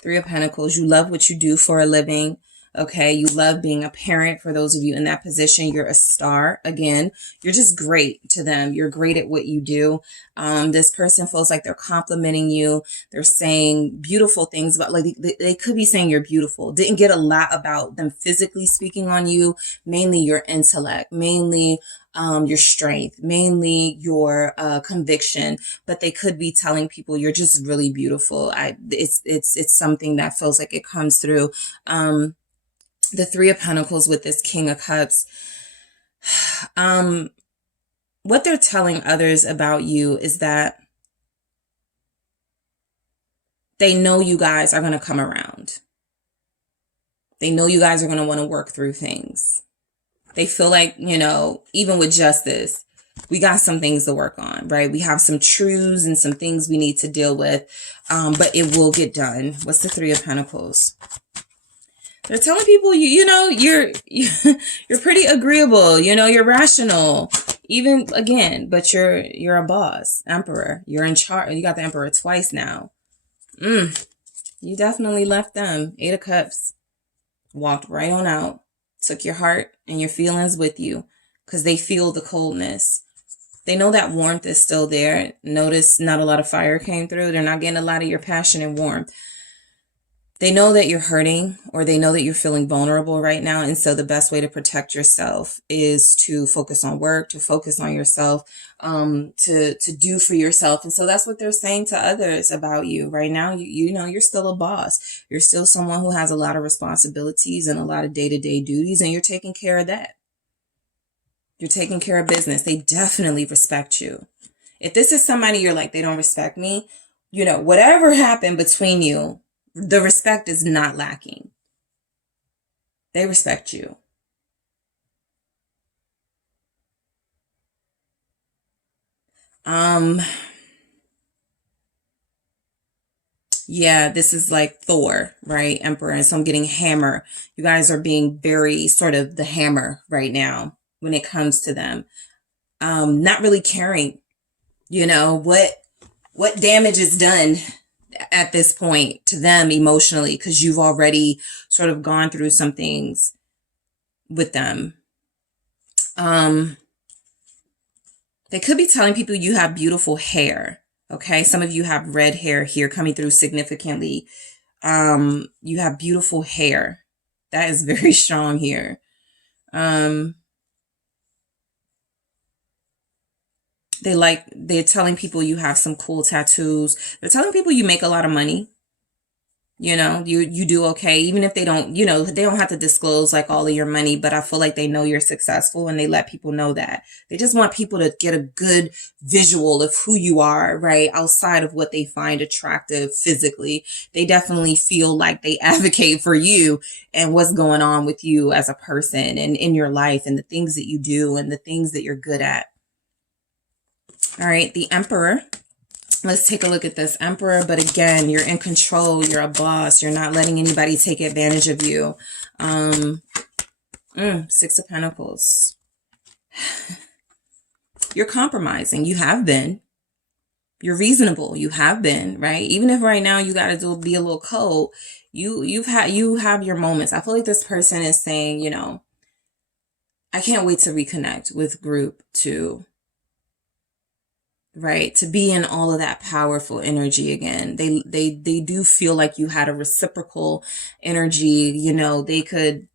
Three of Pentacles. You love what you do for a living. Okay, you love being a parent. For those of you in that position, you're a star. Again, you're just great to them. You're great at what you do. This person feels like they're complimenting you. They're saying beautiful things about, like, they could be saying you're beautiful. Didn't get a lot about them physically speaking on you, mainly your intellect, mainly your strength, mainly your conviction, but they could be telling people you're just really beautiful. It's something that feels like it comes through. The Three of Pentacles with this King of Cups. What they're telling others about you is that they know you guys are going to come around. They know you guys are going to want to work through things. They feel like, you know, even with justice, we got some things to work on, right? We have some truths and some things we need to deal with, but it will get done. What's the Three of Pentacles? They're telling people, you know, you're pretty agreeable. You know, you're rational, even again, but you're a boss, emperor. You're in charge. You got the emperor twice now. You definitely left them. Eight of Cups. Walked right on out. Took your heart and your feelings with you, because they feel the coldness. They know that warmth is still there. Notice not a lot of fire came through. They're not getting a lot of your passion and warmth. They know that you're hurting, or they know that you're feeling vulnerable right now. And so the best way to protect yourself is to focus on work, to focus on yourself, to do for yourself. And so that's what they're saying to others about you right now. You know, you're still a boss. You're still someone who has a lot of responsibilities and a lot of day-to-day duties, and you're taking care of that. You're taking care of business. They definitely respect you. If this is somebody you're like, they don't respect me, you know, whatever happened between you, the respect is not lacking. They respect you. Yeah, this is like Thor, right? Emperor. And so I'm getting hammer. You guys are being very sort of the hammer right now when it comes to them. Not really caring, what damage is done at this point to them emotionally, because you've already sort of gone through some things with them. They could be telling people you have beautiful hair. Okay. Some of you have red hair here coming through significantly. You have beautiful hair. That is very strong here. They're telling people you have some cool tattoos. They're telling people you make a lot of money. You do okay, even if they don't, they don't have to disclose like all of your money, but I feel like they know you're successful and they let people know that. They just want people to get a good visual of who you are, right? Outside of what they find attractive physically. They definitely feel like they advocate for you and what's going on with you as a person and in your life and the things that you do and the things that you're good at. All right, the Emperor. Let's take a look at this Emperor. But again, you're in control. You're a boss. You're not letting anybody take advantage of you. Six of Pentacles. You're compromising. You have been. You're reasonable. You have been, right? Even if right now you got to be a little cold, you have your moments. I feel like this person is saying, I can't wait to reconnect with group 2. Right, to be in all of that powerful energy again. They do feel like you had a reciprocal energy. They could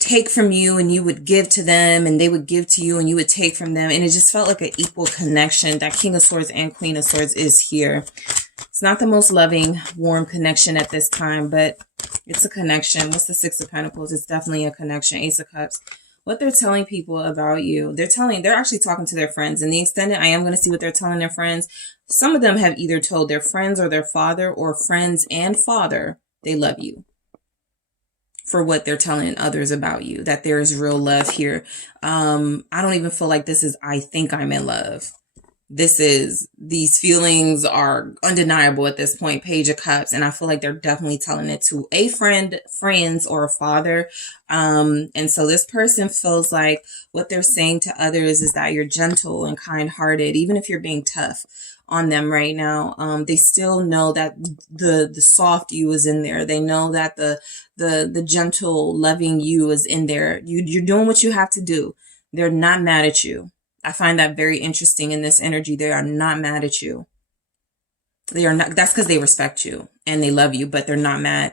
take from you and you would give to them, and they would give to you and you would take from them, and it just felt like an equal connection. That King of Swords and Queen of Swords is here. It's not the most loving, warm connection at this time, but it's a connection. What's the Six of Pentacles? It's definitely a connection. Ace of Cups. What they're telling people about you, they're actually talking to their friends. In the extended, I am going to see what they're telling their friends. Some of them have either told their friends or their father, or friends and father, they love you for what they're telling others about you, that there is real love here. I don't even feel like this is, I think I'm in love. These feelings are undeniable at this point. Page of Cups. And I feel like they're definitely telling it to a friends, or a father. And so this person feels like what they're saying to others is that you're gentle and kind-hearted, even if you're being tough on them right now. They still know that the soft you is in there. They know that the gentle, loving you is in there. You're doing what you have to do. They're not mad at you. I find that very interesting in this energy. They are not mad at you. They are not. That's because they respect you and they love you, but they're not mad.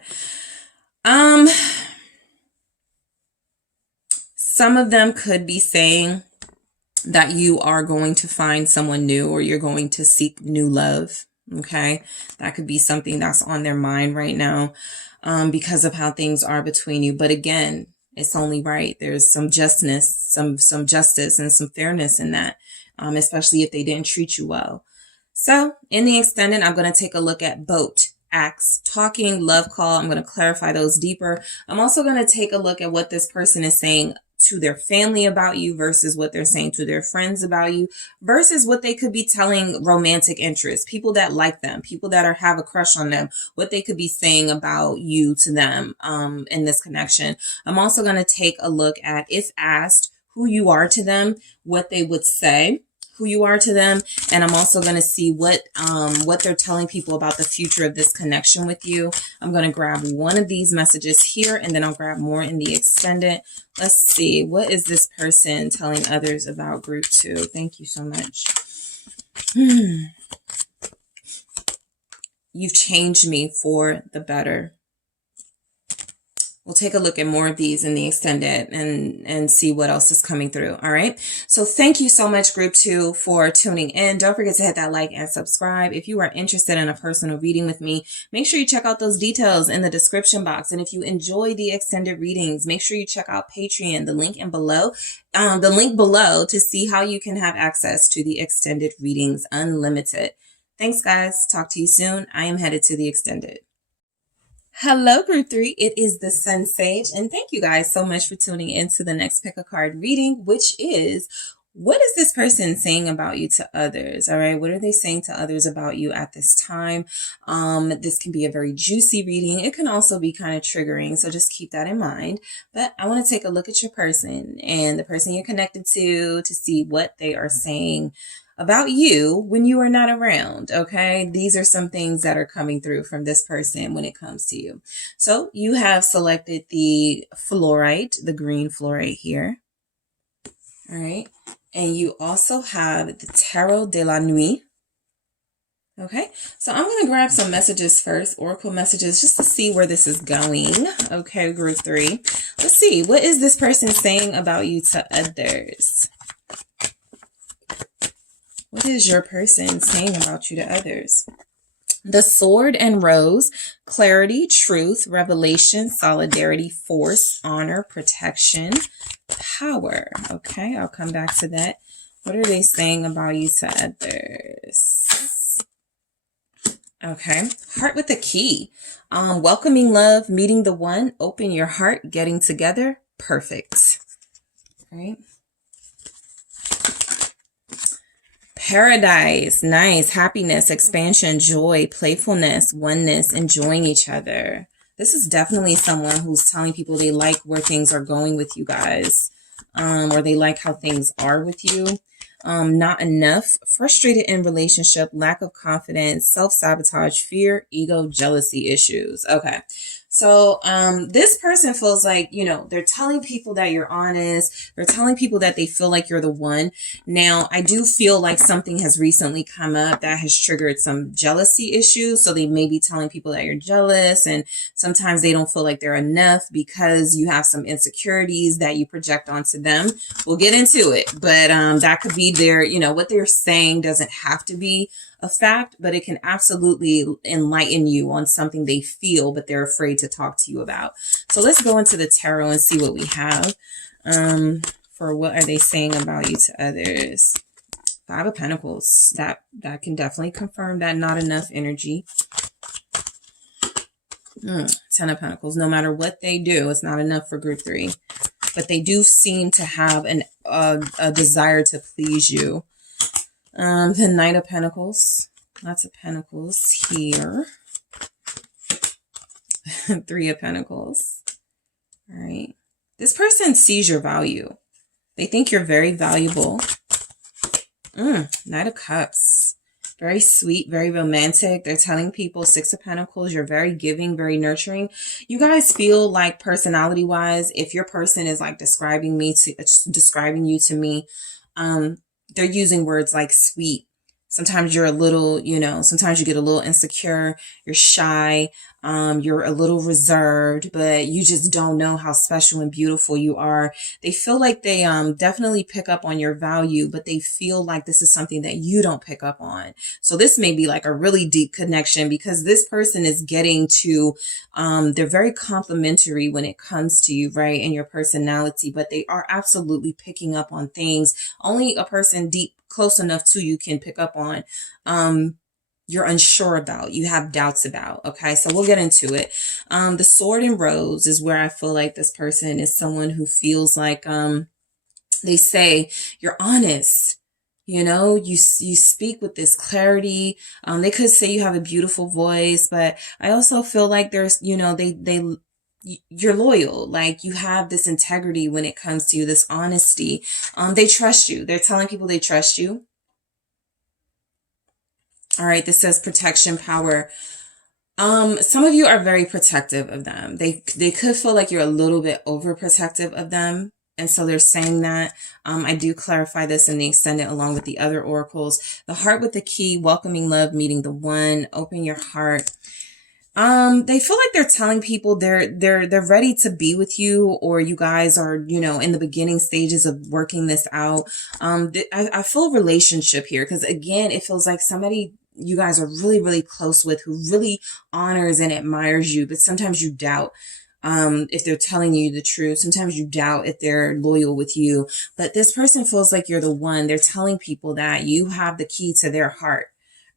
Some of them could be saying that you are going to find someone new, or you're going to seek new love. Okay. That could be something that's on their mind right now, because of how things are between you. But again, it's only right. There's some justness, some justice and some fairness in that, especially if they didn't treat you well. So in the extended, I'm going to take a look at boat, axe, talking, love call. I'm going to clarify those deeper. I'm also going to take a look at what this person is saying to their family about you versus what they're saying to their friends about you versus what they could be telling romantic interests, people that like them, people that have a crush on them, what they could be saying about you to them in this connection. I'm also going to take a look at, if asked, who you are to them, what they would say, who you are to them. And I'm also going to see what they're telling people about the future of this connection with you. I'm going to grab one of these messages here, and then I'll grab more in the extended. Let's see. What is this person telling others about group 2? Thank you so much. You've changed me for the better. We'll take a look at more of these in the extended and see what else is coming through. All right. So thank you so much, group 2, for tuning in. Don't forget to hit that like and subscribe. If you are interested in a personal reading with me, make sure you check out those details in the description box. And if you enjoy the extended readings, make sure you check out Patreon, the link below to see how you can have access to the extended readings unlimited. Thanks, guys. Talk to you soon. I am headed to the extended. Hello, group 3. It is the SunSage, and thank you guys so much for tuning in to the next pick a card reading, which is What is this person saying about you to others? All right. What are they saying to others about you at this time? This can be a very juicy reading. It can also be kind of triggering. So just keep that in mind. But I want to take a look at your person and the person you're connected to see what they are saying about you when you are not around. Okay. These are some things that are coming through from this person when it comes to you. So you have selected the fluorite, the green fluorite here. All right. And you also have the Tarot de la Nuit. Okay, so I'm going to grab some messages first, oracle messages, just to see where this is going. Okay, group 3. Let's see, what is this person saying about you to others? What is your person saying about you to others? The Sword and Rose, clarity, truth, revelation, solidarity, force, honor, protection, power. Okay, I'll come back to that. What are they saying about you to others? Okay, heart with a key. Welcoming love, meeting the one, open your heart, getting together, perfect. All right. Paradise, nice, happiness, expansion, joy, playfulness, oneness, enjoying each other. This is definitely someone who's telling people they like where things are going with you guys, or they like how things are with you. Not enough, frustrated in relationship, lack of confidence, self-sabotage, fear, ego, jealousy issues. Okay. So, this person feels like, you know, they're telling people that you're honest. They're telling people that they feel like you're the one. Now, I do feel like something has recently come up that has triggered some jealousy issues. So they may be telling people that you're jealous, and sometimes they don't feel like they're enough because you have some insecurities that you project onto them. We'll get into it, but, that could be their, you know, what they're saying doesn't have to be a fact, but it can absolutely enlighten you on something they feel, but they're afraid to talk to you about. So let's go into the tarot and see what we have. For what are they saying about you to others? 5 of Pentacles. That can definitely confirm that not enough energy. 10 of Pentacles. No matter what they do, it's not enough for group 3. But they do seem to have a desire to please you. The Knight of Pentacles. Lots of Pentacles here. 3 of Pentacles. All right. This person sees your value. They think you're very valuable. Knight of Cups. Very sweet, very romantic. They're telling people, 6 of Pentacles, you're very giving, very nurturing. You guys feel like personality-wise, if your person is like describing you to me, they're using words like sweet. Sometimes you're a little, you know, sometimes you get a little insecure, you're shy, you're a little reserved, but you just don't know how special and beautiful you are. They feel like they definitely pick up on your value, but they feel like this is something that you don't pick up on. So this may be like a really deep connection because this person is getting to, they're very complimentary when it comes to you, right? And your personality, but they are absolutely picking up on things only a person deep, close enough to you can pick up on. You're unsure about, you have doubts about. Okay, so we'll get into it. The Sword and Rose is where I feel like this person is someone who feels like they say you're honest. You know, you speak with this clarity. They could say you have a beautiful voice, but I also feel like there's, you know, you're loyal. Like you have this integrity when it comes to you, this honesty. They trust you. They're telling people they trust you. All right, this says protection, power. Some of you are very protective of them. They could feel like you're a little bit overprotective of them. And so they're saying that. I do clarify this in the extended along with the other oracles. The Heart with the Key, welcoming love, meeting the one, open your heart. They feel like they're telling people they're ready to be with you, or you guys are, you know, in the beginning stages of working this out. I feel relationship here because again, it feels like somebody you guys are really, really close with who really honors and admires you, but sometimes you doubt if they're telling you the truth. Sometimes you doubt if they're loyal with you, but this person feels like you're the one. They're telling people that you have the key to their heart.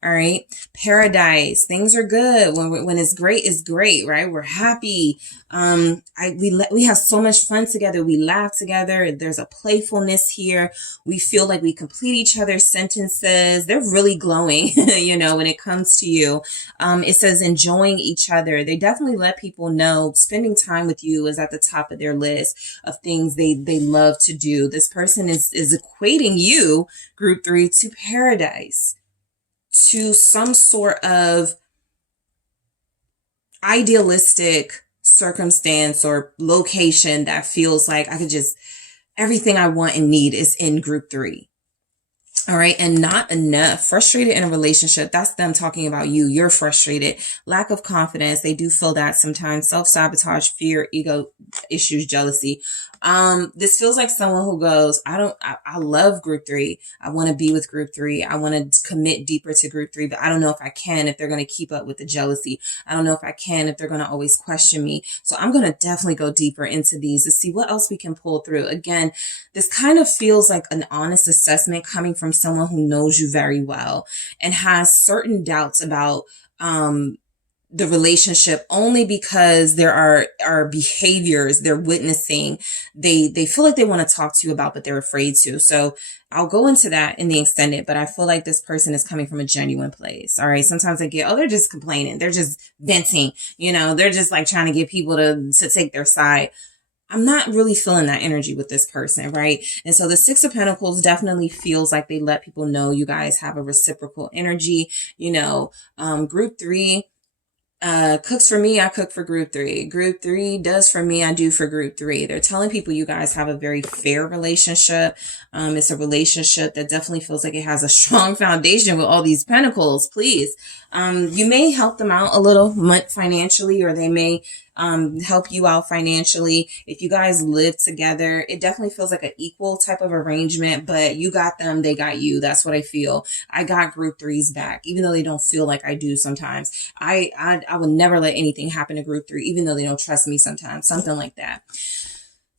All right. Paradise. Things are good. When it's great, right? We're happy. We have so much fun together. We laugh together. There's a playfulness here. We feel like we complete each other's sentences. They're really glowing, when it comes to you. It says enjoying each other. They definitely let people know spending time with you is at the top of their list of things they love to do. This person is equating you, group 3, to paradise, to some sort of idealistic circumstance or location that feels like everything I want and need is in group 3. All right. And not enough. Frustrated in a relationship. That's them talking about you. You're frustrated. Lack of confidence. They do feel that sometimes. Self-sabotage, fear, ego issues, jealousy. This feels like someone who goes, I love group 3. I want to be with group 3. I want to commit deeper to group 3, but I don't know if I can, if they're going to keep up with the jealousy. I don't know if I can, if they're going to always question me. So I'm going to definitely go deeper into these to see what else we can pull through. Again, this kind of feels like an honest assessment coming from someone who knows you very well and has certain doubts about, the relationship only because there are behaviors they're witnessing. They feel like they want to talk to you about, but they're afraid to. So I'll go into that in the extended, but I feel like this person is coming from a genuine place. All right. Sometimes I get, they're just complaining. They're just venting, they're just like trying to get people to take their side. I'm not really feeling that energy with this person, right? And so the 6 of Pentacles definitely feels like they let people know you guys have a reciprocal energy. Group 3, cooks for me, I cook for group 3. Group 3 does for me, I do for group 3. They're telling people you guys have a very fair relationship. It's a relationship that definitely feels like it has a strong foundation with all these pentacles. Please. You may help them out a little financially, or they may help you out financially. If you guys live together, it definitely feels like an equal type of arrangement, but you got them, they got you. That's what I feel. I got group 3s back, even though they don't feel like I do sometimes. I would never let anything happen to group 3, even though they don't trust me sometimes, something like that.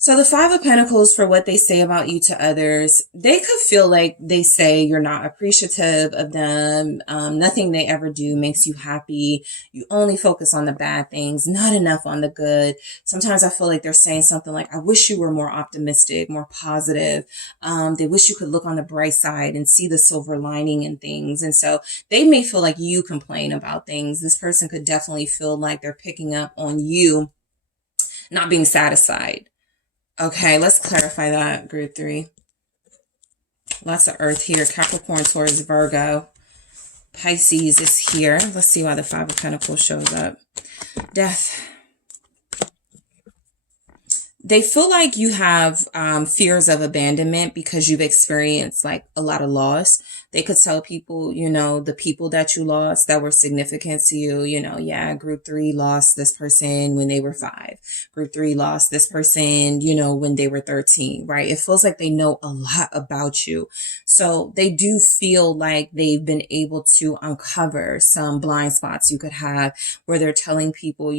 So the 5 of Pentacles, for what they say about you to others, they could feel like they say you're not appreciative of them. Nothing they ever do makes you happy. You only focus on the bad things, not enough on the good. Sometimes I feel like they're saying something like, I wish you were more optimistic, more positive. They wish you could look on the bright side and see the silver lining in things. And so they may feel like you complain about things. This person could definitely feel like they're picking up on you not being satisfied. Okay, let's clarify that, group 3. Lots of earth here. Capricorn, Taurus, Virgo. Pisces is here. Let's see why the 5 of Pentacles shows up. Death. They feel like you have fears of abandonment because you've experienced like a lot of loss. They could tell people, the people that you lost that were significant to you, group 3 lost this person when they were 5. Group 3 lost this person, when they were 13, right? It feels like they know a lot about you. So they do feel like they've been able to uncover some blind spots you could have where they're telling people,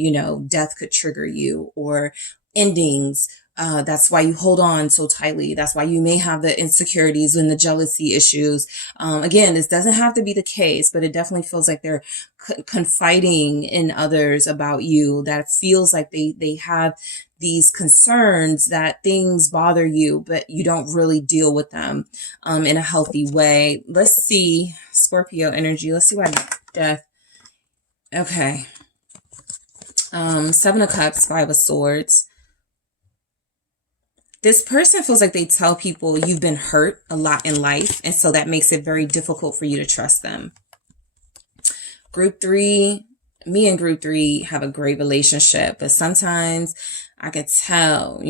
death could trigger you, or endings. That's why you hold on so tightly. That's why you may have the insecurities and the jealousy issues. Again, this doesn't have to be the case, but it definitely feels like they're confiding in others about you, that feels like they have these concerns, that things bother you, but you don't really deal with them in a healthy way. Let's see Scorpio energy. Let's see why death. Okay. 7 of Cups, 5 of Swords. This person feels like they tell people you've been hurt a lot in life, and so that makes it very difficult for you to trust them. Group 3, me and group 3 have a great relationship, but sometimes I could tell,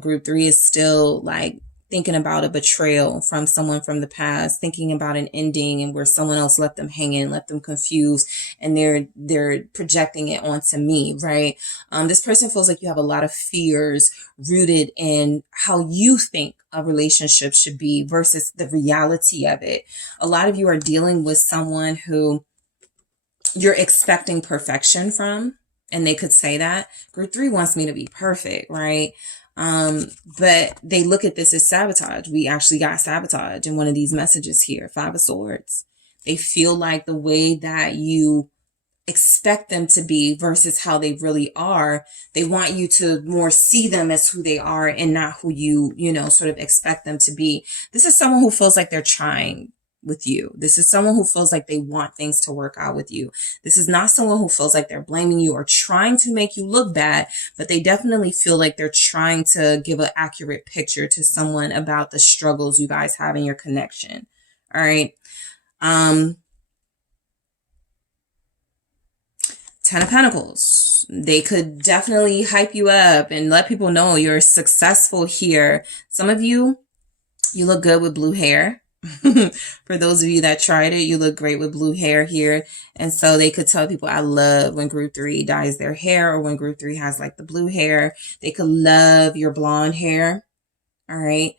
group 3 is still like thinking about a betrayal from someone from the past, thinking about an ending and where someone else left them hanging, left them confused, and they're projecting it onto me, right? This person feels like you have a lot of fears rooted in how you think a relationship should be versus the reality of it. A lot of you are dealing with someone who you're expecting perfection from, and they could say that. Group 3 wants me to be perfect, right? But they look at this as sabotage. We actually got sabotage in one of these messages here. 5 of Swords. They feel like the way that you expect them to be versus how they really are. They want you to more see them as who they are and not who you know, sort of expect them to be. This is someone who feels like they're trying with you. This is someone who feels like they want things to work out with you. This is not someone who feels like they're blaming you or trying to make you look bad, but they definitely feel like they're trying to give an accurate picture to someone about the struggles you guys have in your connection. All right. 10 of Pentacles. They could definitely hype you up and let people know you're successful here. Some of you, you look good with blue hair. For those of you that tried it, you look great with blue hair here. And so they could tell people, I love when group 3 dyes their hair, or when group 3 has like the blue hair. They could love your blonde hair. All right.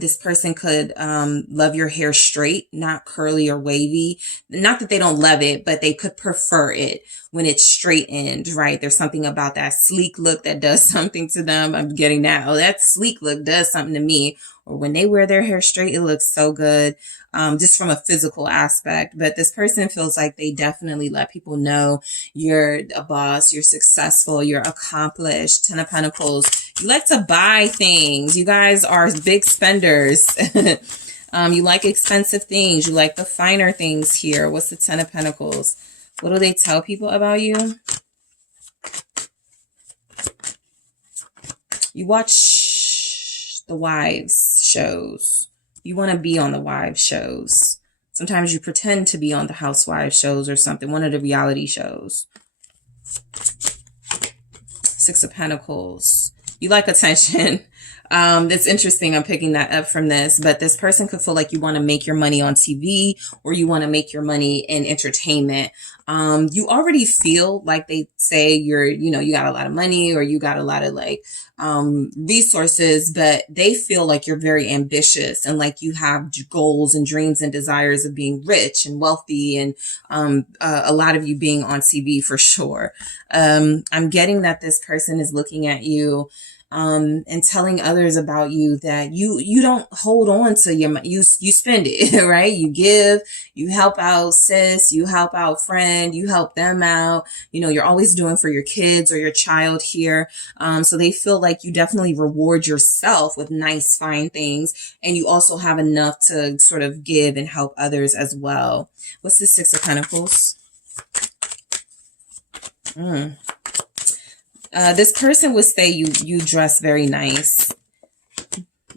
This person could love your hair straight, not curly or wavy. Not that they don't love it, but they could prefer it when it's straightened, right? There's something about that sleek look that does something to them. I'm getting that. Oh, that sleek look does something to me. Or when they wear their hair straight, it looks so good, just from a physical aspect. But this person feels like they definitely let people know you're a boss, you're successful, you're accomplished. 10 of Pentacles. You like to buy things. You guys are big spenders. You like expensive things. You like the finer things here. What's the 10 of Pentacles? What do they tell people about you? You watch the wives shows. You want to be on the wives shows. Sometimes you pretend to be on the housewives shows or something. One of the reality shows. 6 of Pentacles. You like attention. It's interesting. I'm picking that up from this, but this person could feel like you want to make your money on TV, or you want to make your money in entertainment. You already feel like they say you got a lot of money, or you got a lot of like, resources, but they feel like you're very ambitious and like you have goals and dreams and desires of being rich and wealthy, and, a lot of you being on TV for sure. I'm getting that this person is looking at you and telling others about you that you don't hold on to your money. You spend it, right? You give, you help out sis, you help out friend, you help them out. You're always doing for your kids or your child here. So they feel like you definitely reward yourself with nice, fine things. And you also have enough to sort of give and help others as well. What's the 6 of Pentacles? This person would say you dress very nice.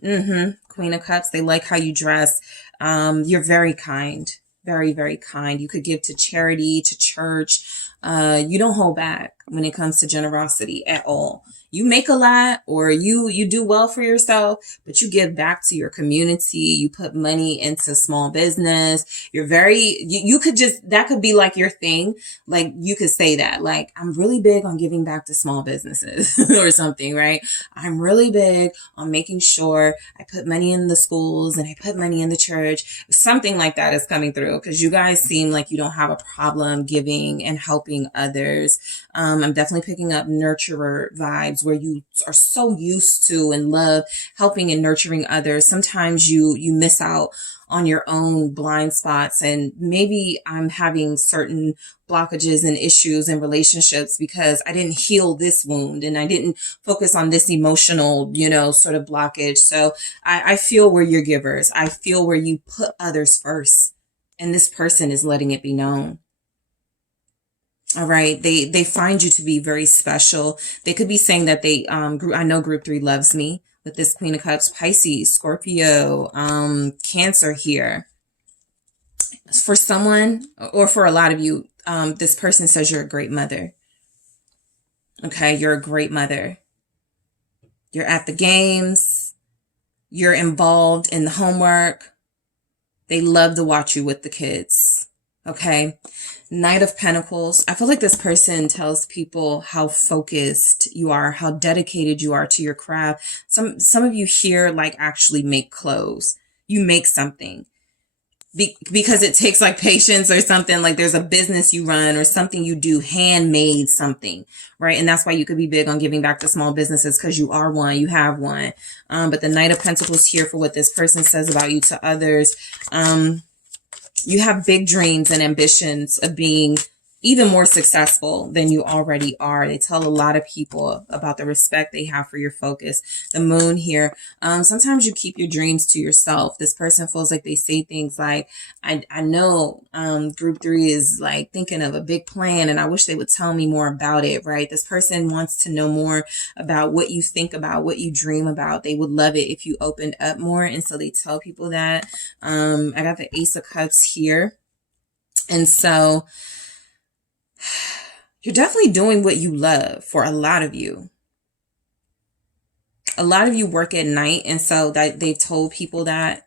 Queen of Cups. They like how you dress. You're very kind. Very, very kind. You could give to charity, to church. You don't hold back when it comes to generosity at all. You make a lot, or you do well for yourself, but you give back to your community. You put money into small business. You're very, you could just, that could be like your thing. Like you could say that, like, I'm really big on giving back to small businesses or something, right? I'm really big on making sure I put money in the schools and I put money in the church. Something like that is coming through, because you guys seem like you don't have a problem giving and helping others. I'm definitely picking up nurturer vibes, where you are so used to and love helping and nurturing others. Sometimes you miss out on your own blind spots, and maybe I'm having certain blockages and issues in relationships because I didn't heal this wound and I didn't focus on this emotional, sort of blockage. So I feel where you're givers. I feel where you put others first, and this person is letting it be known. All right. They find you to be very special. They could be saying that I know group 3 loves me with this Queen of Cups, Pisces, Scorpio, Cancer here. For someone, or for a lot of you, this person says you're a great mother. Okay. You're a great mother. You're at the games. You're involved in the homework. They love to watch you with the kids. Okay. Knight of Pentacles. I feel like this person tells people how focused you are, how dedicated you are to your craft. Some of you here like actually make clothes. You make something because it takes like patience or something. Like there's a business you run or something you do, handmade something, right? And that's why you could be big on giving back to small businesses, because you are one, you have one. But the Knight of Pentacles here for what this person says about you to others. You have big dreams and ambitions of being even more successful than you already are. They tell a lot of people about the respect they have for your focus. The moon here. Sometimes you keep your dreams to yourself. This person feels like they say things like, I know group 3 is like thinking of a big plan and I wish they would tell me more about it, right? This person wants to know more about what you think about, what you dream about. They would love it if you opened up more. And so they tell people that. I got the Ace of Cups here. And so you're definitely doing what you love for a lot of you. A lot of you work at night, and so that they've told people that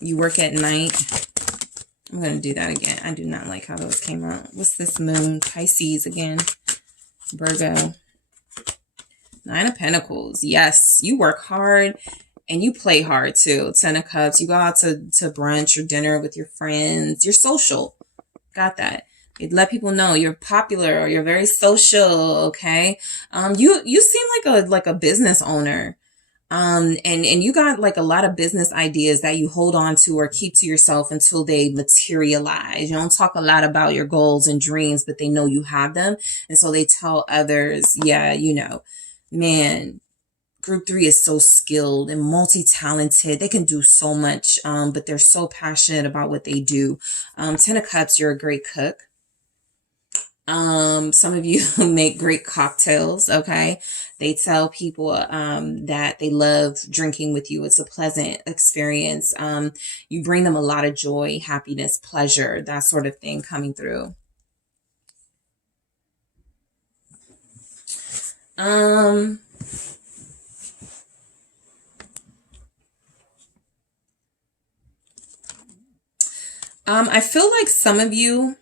you work at night. I'm going to do that again. I do not like how those came out. What's this moon? Pisces again. Virgo. 9 of Pentacles. Yes, you work hard and you play hard too. 10 of Cups. You go out to brunch or dinner with your friends. You're social. Got that. Let people know you're popular or you're very social, okay? You seem like a business owner. And you got like a lot of business ideas that you hold on to or keep to yourself until they materialize. You don't talk a lot about your goals and dreams, but they know you have them. And so they tell others, yeah, you know, man, group 3 is so skilled and multi-talented. They can do so much, but they're so passionate about what they do. 10 of Cups, you're a great cook. Some of you make great cocktails, okay? They tell people that they love drinking with you. It's a pleasant experience. You bring them a lot of joy, happiness, pleasure, that sort of thing coming through. I feel like some of you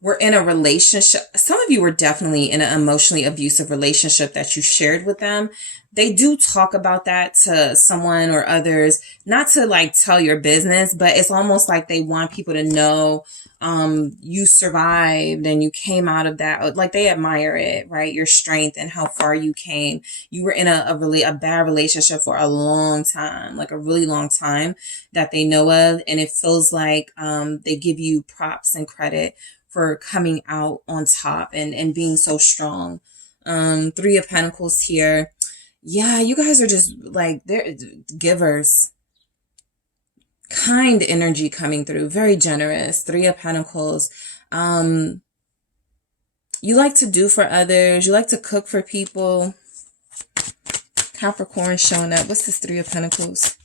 were in a relationship. Some of you were definitely in an emotionally abusive relationship that you shared with them. They do talk about that to someone or others, not to like tell your business, but it's almost like they want people to know you survived and you came out of that. Like they admire it, right? Your strength and how far you came. You were in a bad relationship for a long time, like a really long time that they know of. And it feels like they give you props and credit for coming out on top and being so strong. 3 of Pentacles here. Yeah, you guys are just like, they're givers. Kind energy coming through. Very generous. 3 of Pentacles. You like to do for others. You like to cook for people. Capricorn showing up. What's this 3 of Pentacles?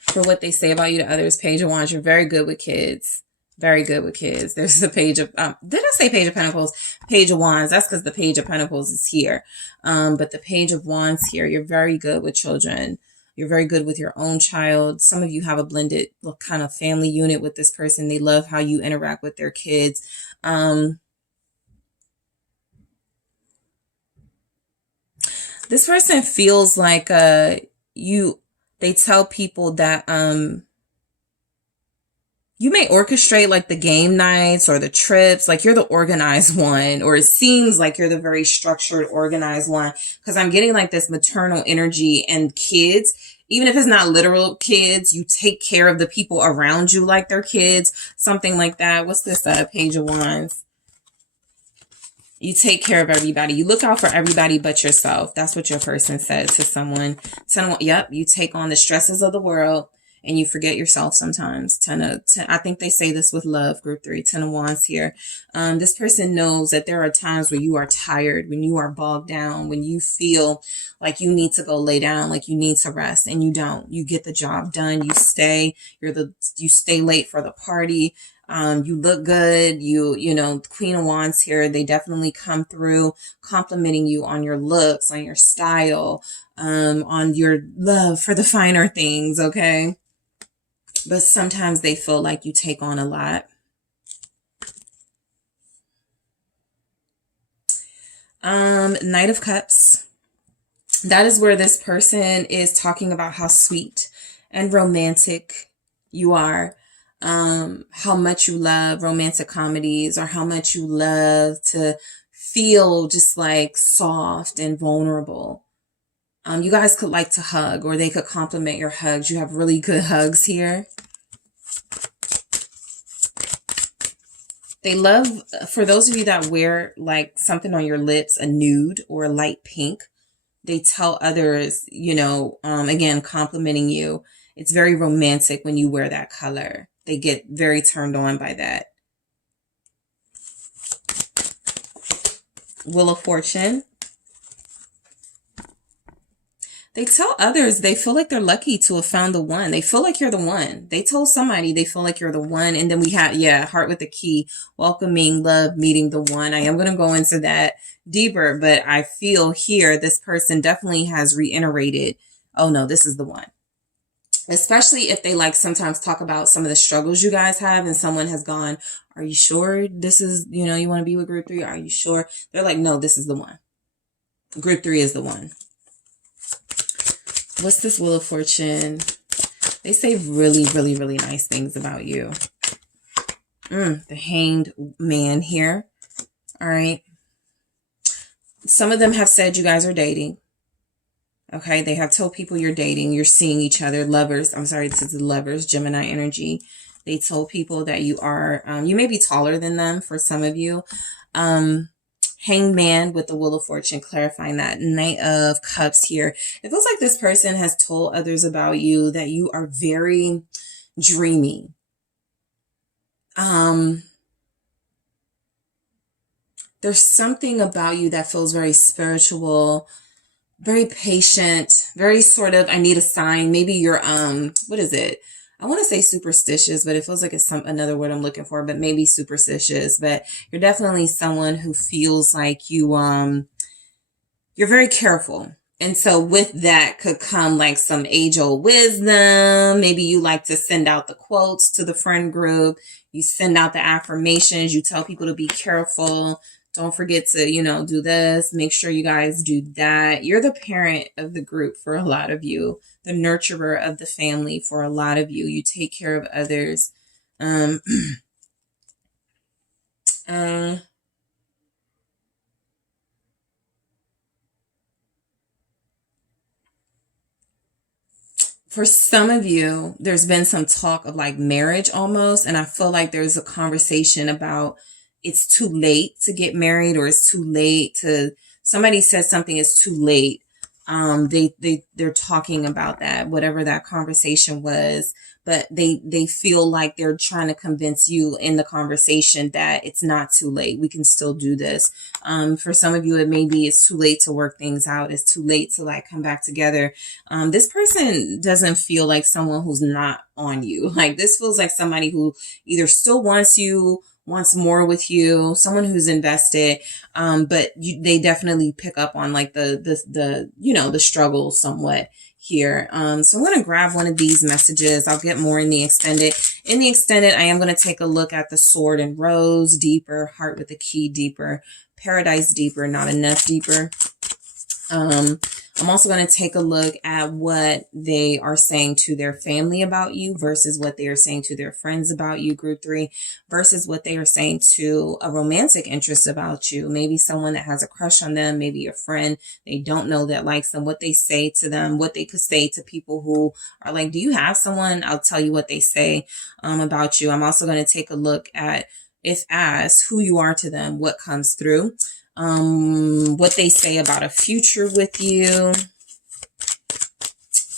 For what they say about you to others. Page of Wands. You're very good with kids. Very good with kids. There's the Page of, did I say Page of Pentacles? Page of Wands. That's because the Page of Pentacles is here. But the Page of Wands here, you're very good with children. You're very good with your own child. Some of you have a blended kind of family unit with this person. They love how you interact with their kids. This person feels like, they tell people that, you may orchestrate like the game nights or the trips, like you're the organized one, or it seems like you're the very structured, organized one. Because I'm getting like this maternal energy and kids, even if it's not literal kids, you take care of the people around you like they're kids, something like that. What's this Page of Wands? You take care of everybody. You look out for everybody but yourself. That's what your person said to someone. Yep, you take on the stresses of the world. And you forget yourself sometimes. 10, I think they say this with love, group 3, 10 of Wands here. This person knows that there are times where you are tired, when you are bogged down, when you feel like you need to go lay down, like you need to rest, and you don't. You get the job done. You stay. You stay late for the party. You look good. You know, Queen of Wands here. They definitely come through complimenting you on your looks, on your style, on your love for the finer things. Okay. But sometimes they feel like you take on a lot. Knight of Cups. That is where this person is talking about how sweet and romantic you are. How much you love romantic comedies, or how much you love to feel just like soft and vulnerable. You guys could like to hug, or they could compliment your hugs. You have really good hugs here. They love, for those of you that wear like something on your lips, a nude or a light pink, they tell others, you know, again, complimenting you. It's very romantic when you wear that color. They get very turned on by that. Wheel of Fortune. They tell others they feel like they're lucky to have found the one. They feel like you're the one. They told somebody they feel like you're the one. And then we had, Heart with the Key, welcoming, love, meeting the one. I am going to go into that deeper, but I feel here this person definitely has reiterated, oh no, this is the one. Especially if they like sometimes talk about some of the struggles you guys have and someone has gone, are you sure this is, you know, you want to be with group 3? Are you sure? They're like, no, this is the one. Group 3 is the one. What's this Wheel of Fortune? They say really, really, really nice things about you. The Hanged Man here. All right. Some of them have said you guys are dating. Okay. They have told people you're dating. You're seeing each other. Lovers. I'm sorry. This is the Lovers, Gemini energy. They told people that you are, you may be taller than them for some of you. Hanged Man with the Wheel of Fortune, clarifying that. Knight of Cups here. It feels like this person has told others about you that you are very dreamy. There's something about you that feels very spiritual, very patient, very sort of, I need a sign. Maybe you're, what is it? I want to say superstitious, but it feels like it's another word I'm looking for, but maybe superstitious. But you're definitely someone who feels like you, you're very careful. And so with that could come like some age-old wisdom. Maybe you like to send out the quotes to the friend group. You send out the affirmations. You tell people to be careful. Don't forget to, you know, do this. Make sure you guys do that. You're the parent of the group for a lot of you. The nurturer of the family for a lot of you. You take care of others. For some of you, there's been some talk of like marriage almost. And I feel like there's a conversation about it's too late to get married, or it's too late to, somebody says something is too late. They're talking about that, whatever that conversation was, but they feel like they're trying to convince you in the conversation that it's not too late. We can still do this. For some of you, it may be it's too late to work things out. It's too late to like come back together. This person doesn't feel like someone who's not on you. Like this feels like somebody who either still wants you, wants more with you, someone who's invested, but they definitely pick up on like the you know, the struggle somewhat here. So I'm going to grab one of these messages. I'll get more in the extended. In the extended, I am going to take a look at the Sword and Rose, deeper, Heart with the Key, deeper, Paradise, deeper, Not Enough, deeper. I'm also going to take a look at what they are saying to their family about you versus what they are saying to their friends about you, group 3, versus what they are saying to a romantic interest about you. Maybe someone that has a crush on them, maybe a friend they don't know that likes them, what they say to them, what they could say to people who are like, do you have someone? I'll tell you what they say about you. I'm also going to take a look at, if asked, who you are to them, what comes through. What they say about a future with you.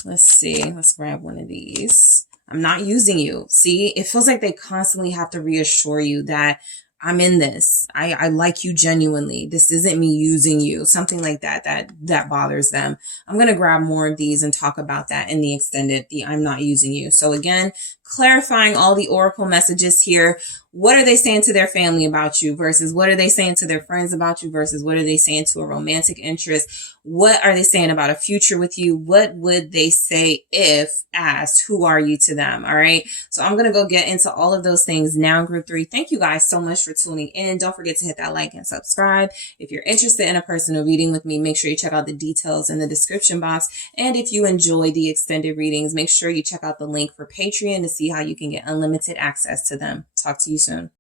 Let's see. Let's grab one of these. I'm not using you. See, it feels like they constantly have to reassure you that I'm in this. I like you genuinely. This isn't me using you. Something like that bothers them. I'm going to grab more of these and talk about that in the extended, the I'm not using you. So again, clarifying all the oracle messages here. What are they saying to their family about you versus what are they saying to their friends about you versus what are they saying to a romantic interest? What are they saying about a future with you? What would they say if asked? Who are you to them? All right. So I'm going to go get into all of those things now, group 3. Thank you guys so much for tuning in. Don't forget to hit that like and subscribe. If you're interested in a personal reading with me, make sure you check out the details in the description box. And if you enjoy the extended readings, make sure you check out the link for Patreon to see how you can get unlimited access to them. Talk to you soon.